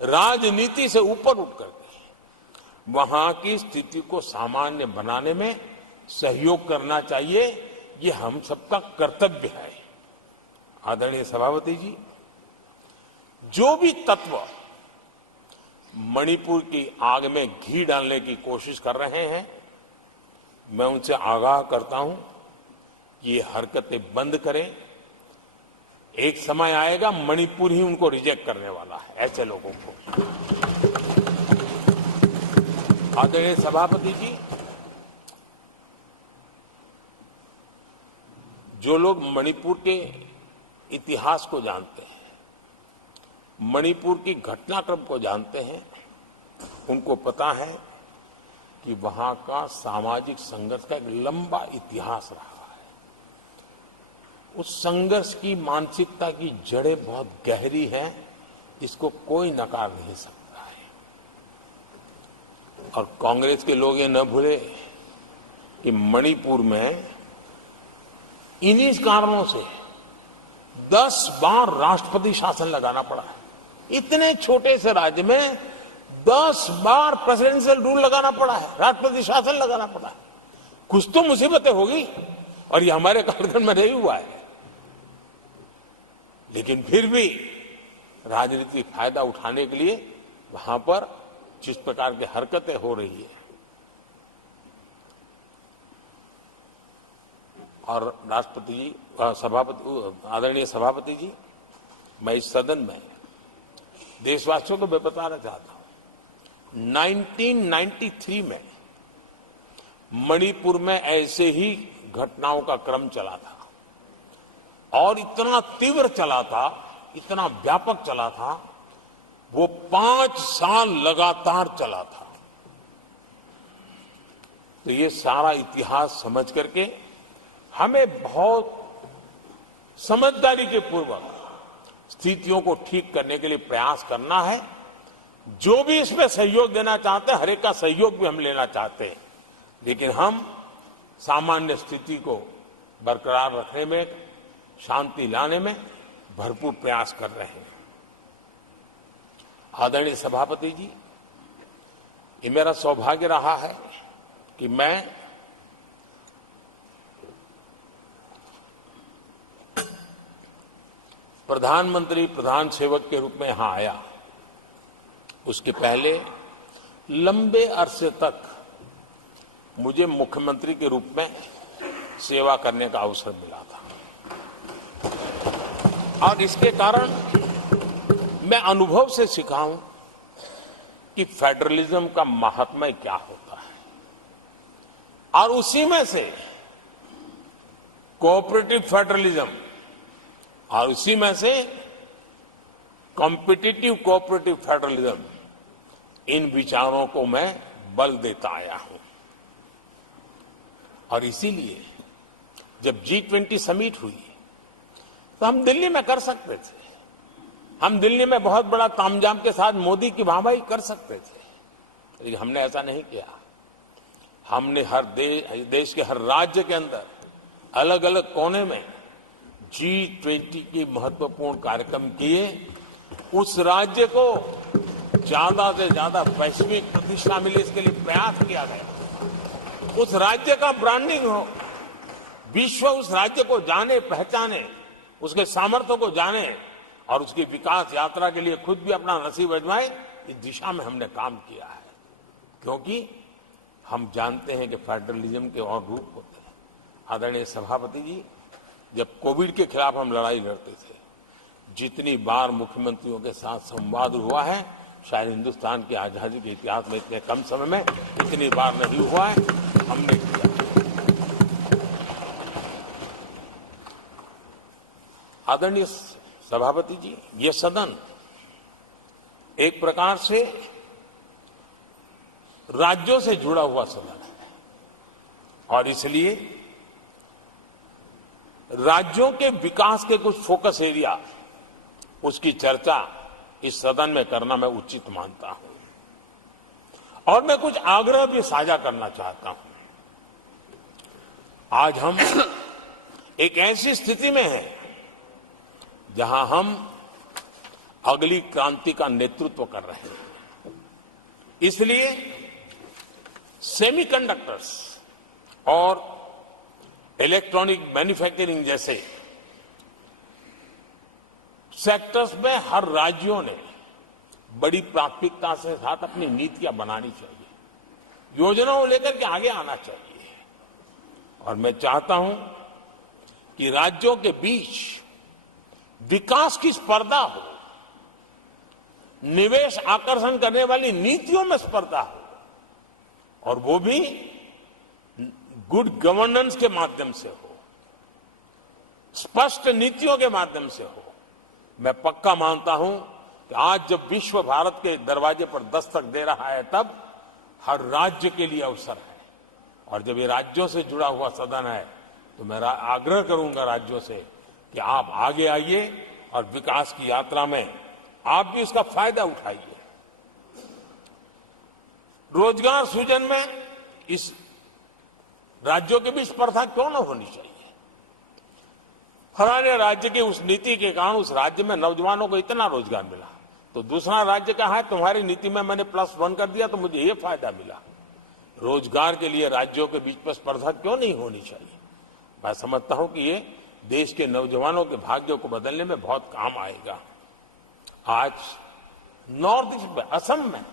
राजनीति से ऊपर उठ करके वहां की स्थिति को सामान्य बनाने में सहयोग करना चाहिए, ये हम सबका कर्तव्य है। आदरणीय सभापति जी, जो भी तत्व मणिपुर की आग में घी डालने की कोशिश कर रहे हैं, मैं उनसे आगाह करता हूं कि ये हरकतें बंद करें। एक समय आएगा मणिपुर ही उनको रिजेक्ट करने वाला है, ऐसे लोगों को। आदरणीय सभापति जी, जो लोग मणिपुर के इतिहास को जानते हैं, मणिपुर की घटनाक्रम को जानते हैं, उनको पता है कि वहां का सामाजिक संघर्ष का एक लंबा इतिहास रहा है। उस संघर्ष की मानसिकता की जड़ें बहुत गहरी हैं, इसको कोई नकार नहीं सकता है। और कांग्रेस के लोग ये न भूले कि मणिपुर में इन्हीं कारणों से 10 बार राष्ट्रपति शासन लगाना पड़ा है। इतने छोटे से राज्य में 10 बार प्रेसिडेंशियल रूल लगाना पड़ा है, राष्ट्रपति शासन लगाना पड़ा है। कुछ तो मुसीबतें होगी और ये हमारे कार्यकाल में नहीं हुआ है, लेकिन फिर भी राजनीतिक फायदा उठाने के लिए वहां पर जिस प्रकार की हरकतें हो रही है, और राष्ट्रपति जी, आदरणीय सभापति जी, मैं इस सदन में देशवासियों को मैं बताना चाहता हूं, 1993 में मणिपुर में ऐसे ही घटनाओं का क्रम चला था और इतना तीव्र चला था, इतना व्यापक चला था, वो 5 साल लगातार चला था। तो ये सारा इतिहास समझ करके हमें बहुत समझदारी के पूर्वक स्थितियों को ठीक करने के लिए प्रयास करना है। जो भी इसमें सहयोग देना चाहते हैं, हर एक का सहयोग भी हम लेना चाहते हैं, लेकिन हम सामान्य स्थिति को बरकरार रखने में, शांति लाने में भरपूर प्रयास कर रहे हैं। आदरणीय सभापति जी, ये मेरा सौभाग्य रहा है कि मैं प्रधानमंत्री प्रधान सेवक के रूप में यहां आया। उसके पहले लंबे अरसे तक मुझे मुख्यमंत्री के रूप में सेवा करने का अवसर मिला था और इसके कारण मैं अनुभव से सीखा हूं कि फेडरलिज्म का महात्म्य क्या होता है, और उसी में से कोऑपरेटिव फेडरलिज्म और उसी में से कॉम्पिटिटिव कोऑपरेटिव फेडरलिज्म, इन विचारों को मैं बल देता आया हूं। और इसीलिए जब G20 समिट हुई तो हम दिल्ली में कर सकते थे, हम दिल्ली में बहुत बड़ा तामझाम के साथ मोदी की वाहवाही कर सकते थे, लेकिन हमने ऐसा नहीं किया। हमने हर देश के हर राज्य के अंदर अलग अलग कोने में G20 के महत्वपूर्ण कार्यक्रम किए। उस राज्य को ज्यादा से ज्यादा वैश्विक प्रतिष्ठा मिले, इसके लिए प्रयास किया गया। उस राज्य का ब्रांडिंग हो, विश्व उस राज्य को जाने पहचाने, उसके सामर्थ्य को जाने और उसकी विकास यात्रा के लिए खुद भी अपना नसीब आजमाए, इस दिशा में हमने काम किया है। क्योंकि हम जानते हैं कि फेडरलिज्म के और रूप होते हैं। आदरणीय सभापति जी, जब कोविड के खिलाफ हम लड़ाई लड़ते थे, जितनी बार मुख्यमंत्रियों के साथ संवाद हुआ है, शायद हिंदुस्तान की आजादी के इतिहास में इतने कम समय में इतनी बार नहीं हुआ है, हमने किया। आदरणीय सभापति जी, ये सदन एक प्रकार से राज्यों से जुड़ा हुआ सदन है और इसलिए राज्यों के विकास के कुछ फोकस एरिया, उसकी चर्चा इस सदन में करना मैं उचित मानता हूं और मैं कुछ आग्रह भी साझा करना चाहता हूं। आज हम एक ऐसी स्थिति में हैं जहां हम अगली क्रांति का नेतृत्व कर रहे हैं। इसलिए सेमीकंडक्टर्स और इलेक्ट्रॉनिक मैन्युफैक्चरिंग जैसे सेक्टर्स में हर राज्यों ने बड़ी प्राथमिकता से साथ अपनी नीतियां बनानी चाहिए, योजनाओं लेकर के आगे आना चाहिए। और मैं चाहता हूं कि राज्यों के बीच विकास की स्पर्धा हो, निवेश आकर्षण करने वाली नीतियों में स्पर्धा हो और वो भी गुड गवर्नेंस के माध्यम से हो, स्पष्ट नीतियों के माध्यम से हो। मैं पक्का मानता हूं कि आज जब विश्व भारत के दरवाजे पर दस्तक दे रहा है तब हर राज्य के लिए अवसर है और जब ये राज्यों से जुड़ा हुआ सदन है तो मैं आग्रह करूंगा राज्यों से कि आप आगे आइए और विकास की यात्रा में आप भी इसका फायदा उठाइए। रोजगार सृजन में इस राज्यों के बीच स्पर्धा क्यों न होनी चाहिए। फलाने राज्य की उस नीति के कारण उस राज्य में नौजवानों को इतना रोजगार मिला तो दूसरा राज्य का है तुम्हारी नीति में मैंने +1 कर दिया तो मुझे ये फायदा मिला। रोजगार के लिए राज्यों के बीच में स्पर्धा क्यों नहीं होनी चाहिए। मैं समझता हूं कि ये देश के नौजवानों के भाग्यों को बदलने में बहुत काम आएगा। आज नॉर्थ ईस्ट में, असम में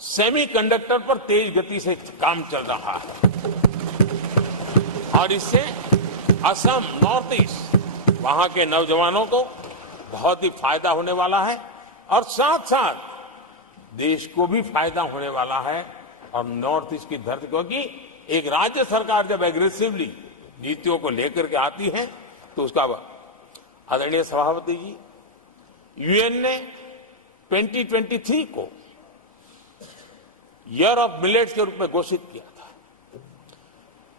सेमीकंडक्टर पर तेज गति से काम चल रहा है और इससे असम, नॉर्थ ईस्ट, वहां के नौजवानों को बहुत ही फायदा होने वाला है और साथ साथ देश को भी फायदा होने वाला है। और नॉर्थ ईस्ट की धरती, क्योंकि एक राज्य सरकार जब एग्रेसिवली नीतियों को लेकर के आती है तो उसका, आदरणीय सभापति जी, यूएन ने 2023 को ईयर ऑफ मिलेट्स के रूप में घोषित किया था।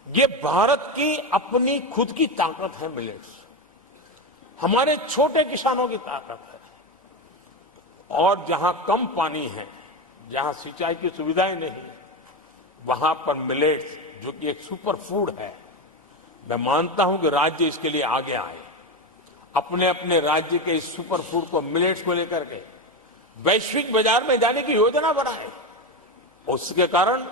ये भारत की अपनी खुद की ताकत है। मिलेट्स हमारे छोटे किसानों की ताकत है और जहां कम पानी है, जहां सिंचाई की सुविधाएं नहीं, वहां पर मिलेट्स, जो कि एक सुपर फूड है, मैं मानता हूं कि राज्य इसके लिए आगे आए, अपने अपने राज्य के इस सुपर फूड को, मिलेट्स को लेकर के वैश्विक बाजार में जाने की योजना बनाए। उसके कारण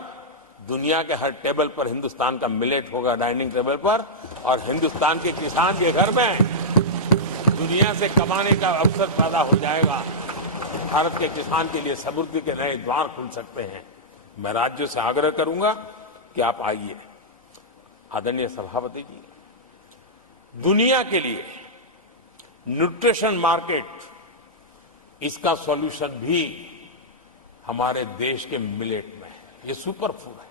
दुनिया के हर टेबल पर हिंदुस्तान का मिलेट होगा, डाइनिंग टेबल पर, और हिंदुस्तान के किसान के घर में दुनिया से कमाने का अवसर पैदा हो जाएगा। भारत के किसान के लिए समृद्धि के नए द्वार खुल सकते हैं। मैं राज्यों से आग्रह करूंगा कि आप आइए। आदरणीय सभापति जी, दुनिया के लिए न्यूट्रिशन मार्केट, इसका सॉल्यूशन भी हमारे देश के मिलेट में है। ये सुपर फूड है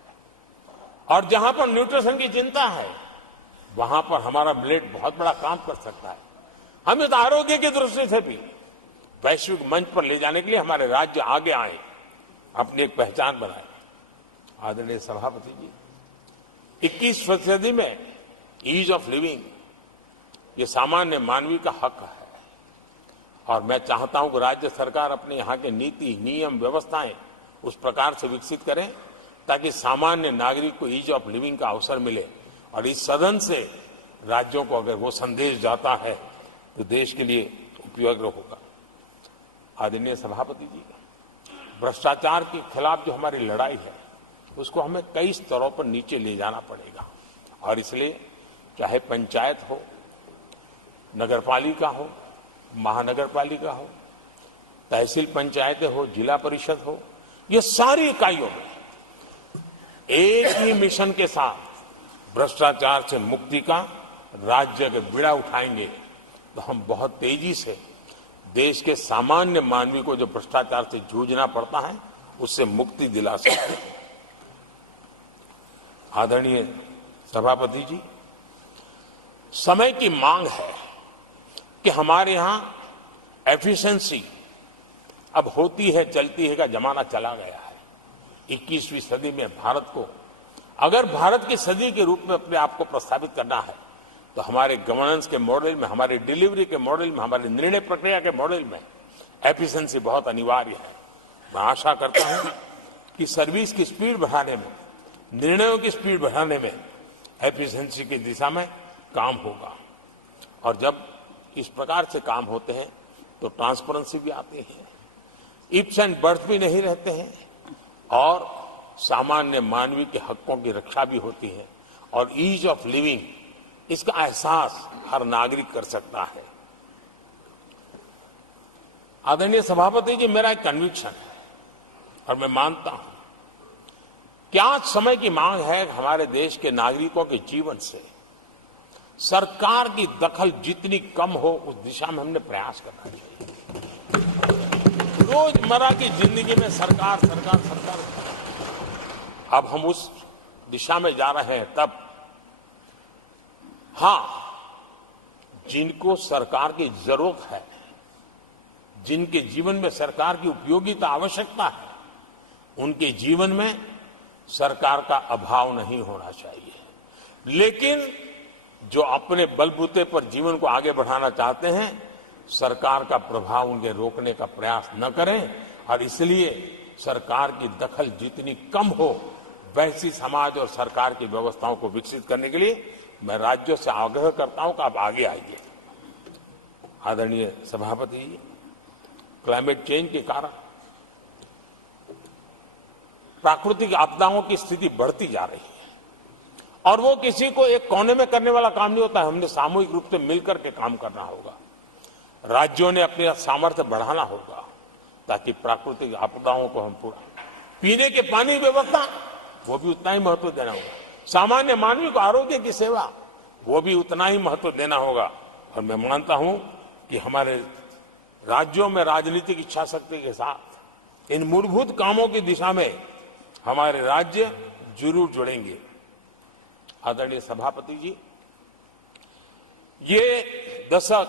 और जहां पर न्यूट्रिशन की चिंता है वहां पर हमारा मिलेट बहुत बड़ा काम कर सकता है। हम इस आरोग्य की दृष्टि से भी वैश्विक मंच पर ले जाने के लिए हमारे राज्य आगे आए, अपनी एक पहचान बनाए। आदरणीय सभापति जी, 21वीं सदी में ईज ऑफ लिविंग, ये सामान्य मानवीय का हक है और मैं चाहता हूं कि राज्य सरकार अपने यहाँ के नीति, नियम, व्यवस्थाएं उस प्रकार से विकसित करें ताकि सामान्य नागरिक को ईज ऑफ लिविंग का अवसर मिले। और इस सदन से राज्यों को अगर वो संदेश जाता है तो देश के लिए उपयोगी होगा। आदरणीय सभापति जी, भ्रष्टाचार के खिलाफ जो हमारी लड़ाई है उसको हमें कई स्तरों पर नीचे ले जाना पड़ेगा और इसलिए चाहे पंचायत हो, नगरपालिका हो, महानगरपालिका हो, तहसील पंचायतें हो, जिला परिषद हो, ये सारी इकाइयों में एक ही मिशन के साथ भ्रष्टाचार से मुक्ति का राज्य अगर बीड़ा उठाएंगे तो हम बहुत तेजी से देश के सामान्य मानवी को जो भ्रष्टाचार से जूझना पड़ता है उससे मुक्ति दिला सकते हैं। आदरणीय सभापति जी, समय की मांग है कि हमारे यहां एफिशिएंसी अब होती है चलती है का जमाना चला गया है। 21वीं सदी में भारत को अगर भारत की सदी के रूप में अपने आप को प्रस्तावित करना है तो हमारे गवर्नेंस के मॉडल में, हमारे डिलीवरी के मॉडल में, हमारे निर्णय प्रक्रिया के मॉडल में एफिशिएंसी बहुत अनिवार्य है। मैं आशा करता हूं कि सर्विस की स्पीड बढ़ाने में, निर्णयों की स्पीड बढ़ाने में एफिशिएंसी की दिशा में काम होगा। और जब इस प्रकार से काम होते हैं तो ट्रांसपेरेंसी भी आती है, इफ्स एंड बर्ड्स भी नहीं रहते हैं और सामान्य मानवीय के हकों की रक्षा भी होती है और ईज ऑफ लिविंग इसका एहसास हर नागरिक कर सकता है। आदरणीय सभापति जी, मेरा एक कन्विक्शन है और मैं मानता हूं कि आज समय की मांग है हमारे देश के नागरिकों के जीवन से सरकार की दखल जितनी कम हो उस दिशा में हमने प्रयास करना चाहिए। रोजमर्रा की जिंदगी में सरकार सरकार सरकार, अब हम उस दिशा में जा रहे हैं। तब हां, जिनको सरकार की जरूरत है, जिनके जीवन में सरकार की उपयोगिता आवश्यकता है, उनके जीवन में सरकार का अभाव नहीं होना चाहिए। लेकिन जो अपने बलबूते पर जीवन को आगे बढ़ाना चाहते हैं, सरकार का प्रभाव उनके रोकने का प्रयास न करें और इसलिए सरकार की दखल जितनी कम हो वैसी समाज और सरकार की व्यवस्थाओं को विकसित करने के लिए मैं राज्यों से आग्रह करता हूं कि आप आगे आइए। आदरणीय सभापति जी, क्लाइमेट चेंज के कारण प्राकृतिक आपदाओं की स्थिति बढ़ती जा रही है और वो किसी को एक कोने में करने वाला काम नहीं होता है। हमने सामूहिक रूप से मिलकर के काम करना होगा। राज्यों ने अपने सामर्थ्य बढ़ाना होगा ताकि प्राकृतिक आपदाओं को हम पूरा, पीने के पानी की व्यवस्था वो भी उतना ही महत्व देना होगा। सामान्य मानवी को आरोग्य की सेवा वो भी उतना ही महत्व देना होगा। और मैं मानता हूं कि हमारे राज्यों में राजनीतिक इच्छा शक्ति के साथ इन मूलभूत कामों की दिशा में हमारे राज्य जरूर जुड़ेंगे। आदरणीय सभापति जी, ये दशक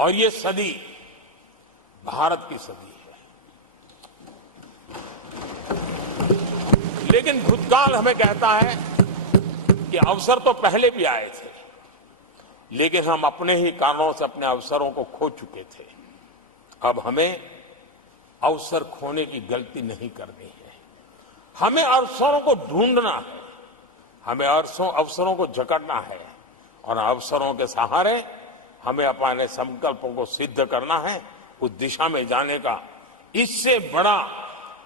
और ये सदी भारत की सदी है, लेकिन भूतकाल हमें कहता है कि अवसर तो पहले भी आए थे, लेकिन हम अपने ही कारणों से अपने अवसरों को खो चुके थे। अब हमें अवसर खोने की गलती नहीं करनी है। हमें अवसरों को ढूंढना है, हमें अवसरों को जकड़ना है और अवसरों के सहारे हमें अपने संकल्पों को सिद्ध करना है, उस दिशा में जाने का। इससे बड़ा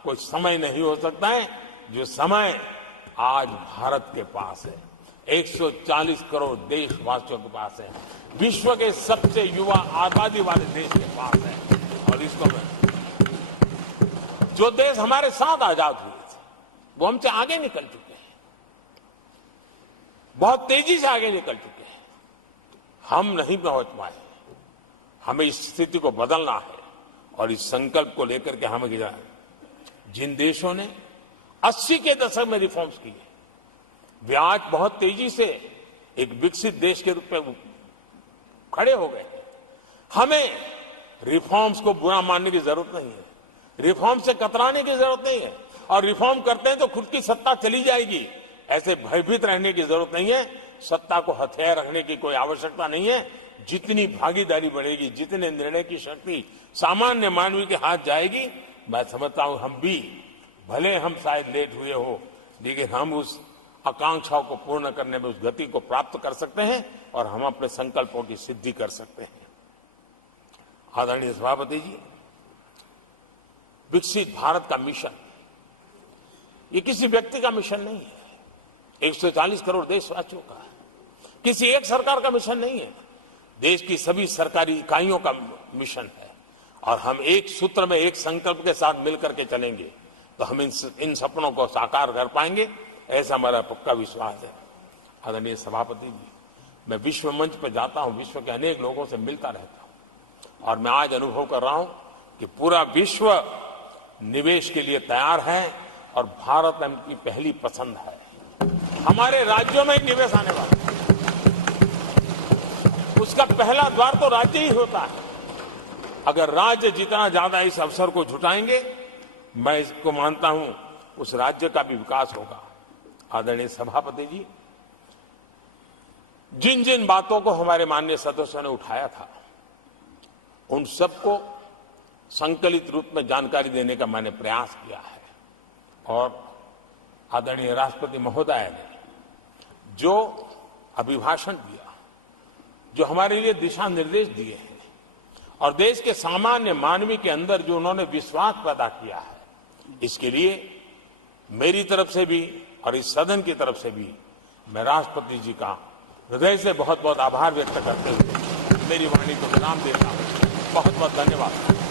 कोई समय नहीं हो सकता है जो समय आज भारत के पास है, 140 करोड़ देशवासियों के पास है, विश्व के सबसे युवा आबादी वाले देश के पास है। और इसको जो देश हमारे साथ आजाद हुए थे वो हमसे आगे निकल चुके हैं, बहुत तेजी से आगे निकल चुके हैं। हम नहीं पहुंच पाए। हमें इस स्थिति को बदलना है और इस संकल्प को लेकर के हमें जिन देशों ने 80 के दशक में रिफॉर्म्स किए, वे आज बहुत तेजी से एक विकसित देश के रूप में खड़े हो गए। हमें रिफॉर्म्स को बुरा मानने की जरूरत नहीं है, रिफॉर्म से कतराने की जरूरत नहीं है। और रिफॉर्म करते हैं तो खुद की सत्ता चली जाएगी, ऐसे भयभीत रहने की जरूरत नहीं है। सत्ता को हथियार रखने की कोई आवश्यकता नहीं है। जितनी भागीदारी बढ़ेगी, जितने निर्णय की शक्ति सामान्य मानवी के हाथ जाएगी, मैं समझता हूं हम भी, भले हम शायद लेट हुए हो, लेकिन हम उस आकांक्षाओं को पूर्ण करने में उस गति को प्राप्त कर सकते हैं और हम अपने संकल्पों की सिद्धि कर सकते हैं। आदरणीय सभापति जी, विकसित भारत का मिशन ये किसी व्यक्ति का मिशन नहीं है, 140 करोड़ देशवासियों का, किसी एक सरकार का मिशन नहीं है, देश की सभी सरकारी इकाइयों का मिशन है। और हम एक सूत्र में, एक संकल्प के साथ मिलकर के चलेंगे तो हम इन सपनों को साकार कर पाएंगे, ऐसा हमारा पक्का विश्वास है। आदरणीय सभापति जी, मैं विश्व मंच पर जाता हूं, विश्व के अनेक लोगों से मिलता रहता हूं और मैं आज अनुभव कर रहा हूं कि पूरा विश्व निवेश के लिए तैयार है और भारत उनकी पहली पसंद है। हमारे राज्यों में ही निवेश आने वाला है। उसका पहला द्वार तो राज्य ही होता है। अगर राज्य जितना ज्यादा इस अवसर को जुटाएंगे, मैं इसको मानता हूं उस राज्य का भी विकास होगा। आदरणीय सभापति जी, जिन जिन बातों को हमारे माननीय सदस्यों ने उठाया था, उन सबको संकलित रूप में जानकारी देने का मैंने प्रयास किया है। और आदरणीय राष्ट्रपति महोदय ने जो अभिभाषण दिया, जो हमारे लिए दिशा निर्देश दिए हैं और देश के सामान्य मानवी के अंदर जो उन्होंने विश्वास पैदा किया है, इसके लिए मेरी तरफ से भी और इस सदन की तरफ से भी मैं राष्ट्रपति जी का हृदय से बहुत बहुत आभार व्यक्त करते हुए मेरी वाणी को विराम देता हूं। बहुत बहुत धन्यवाद।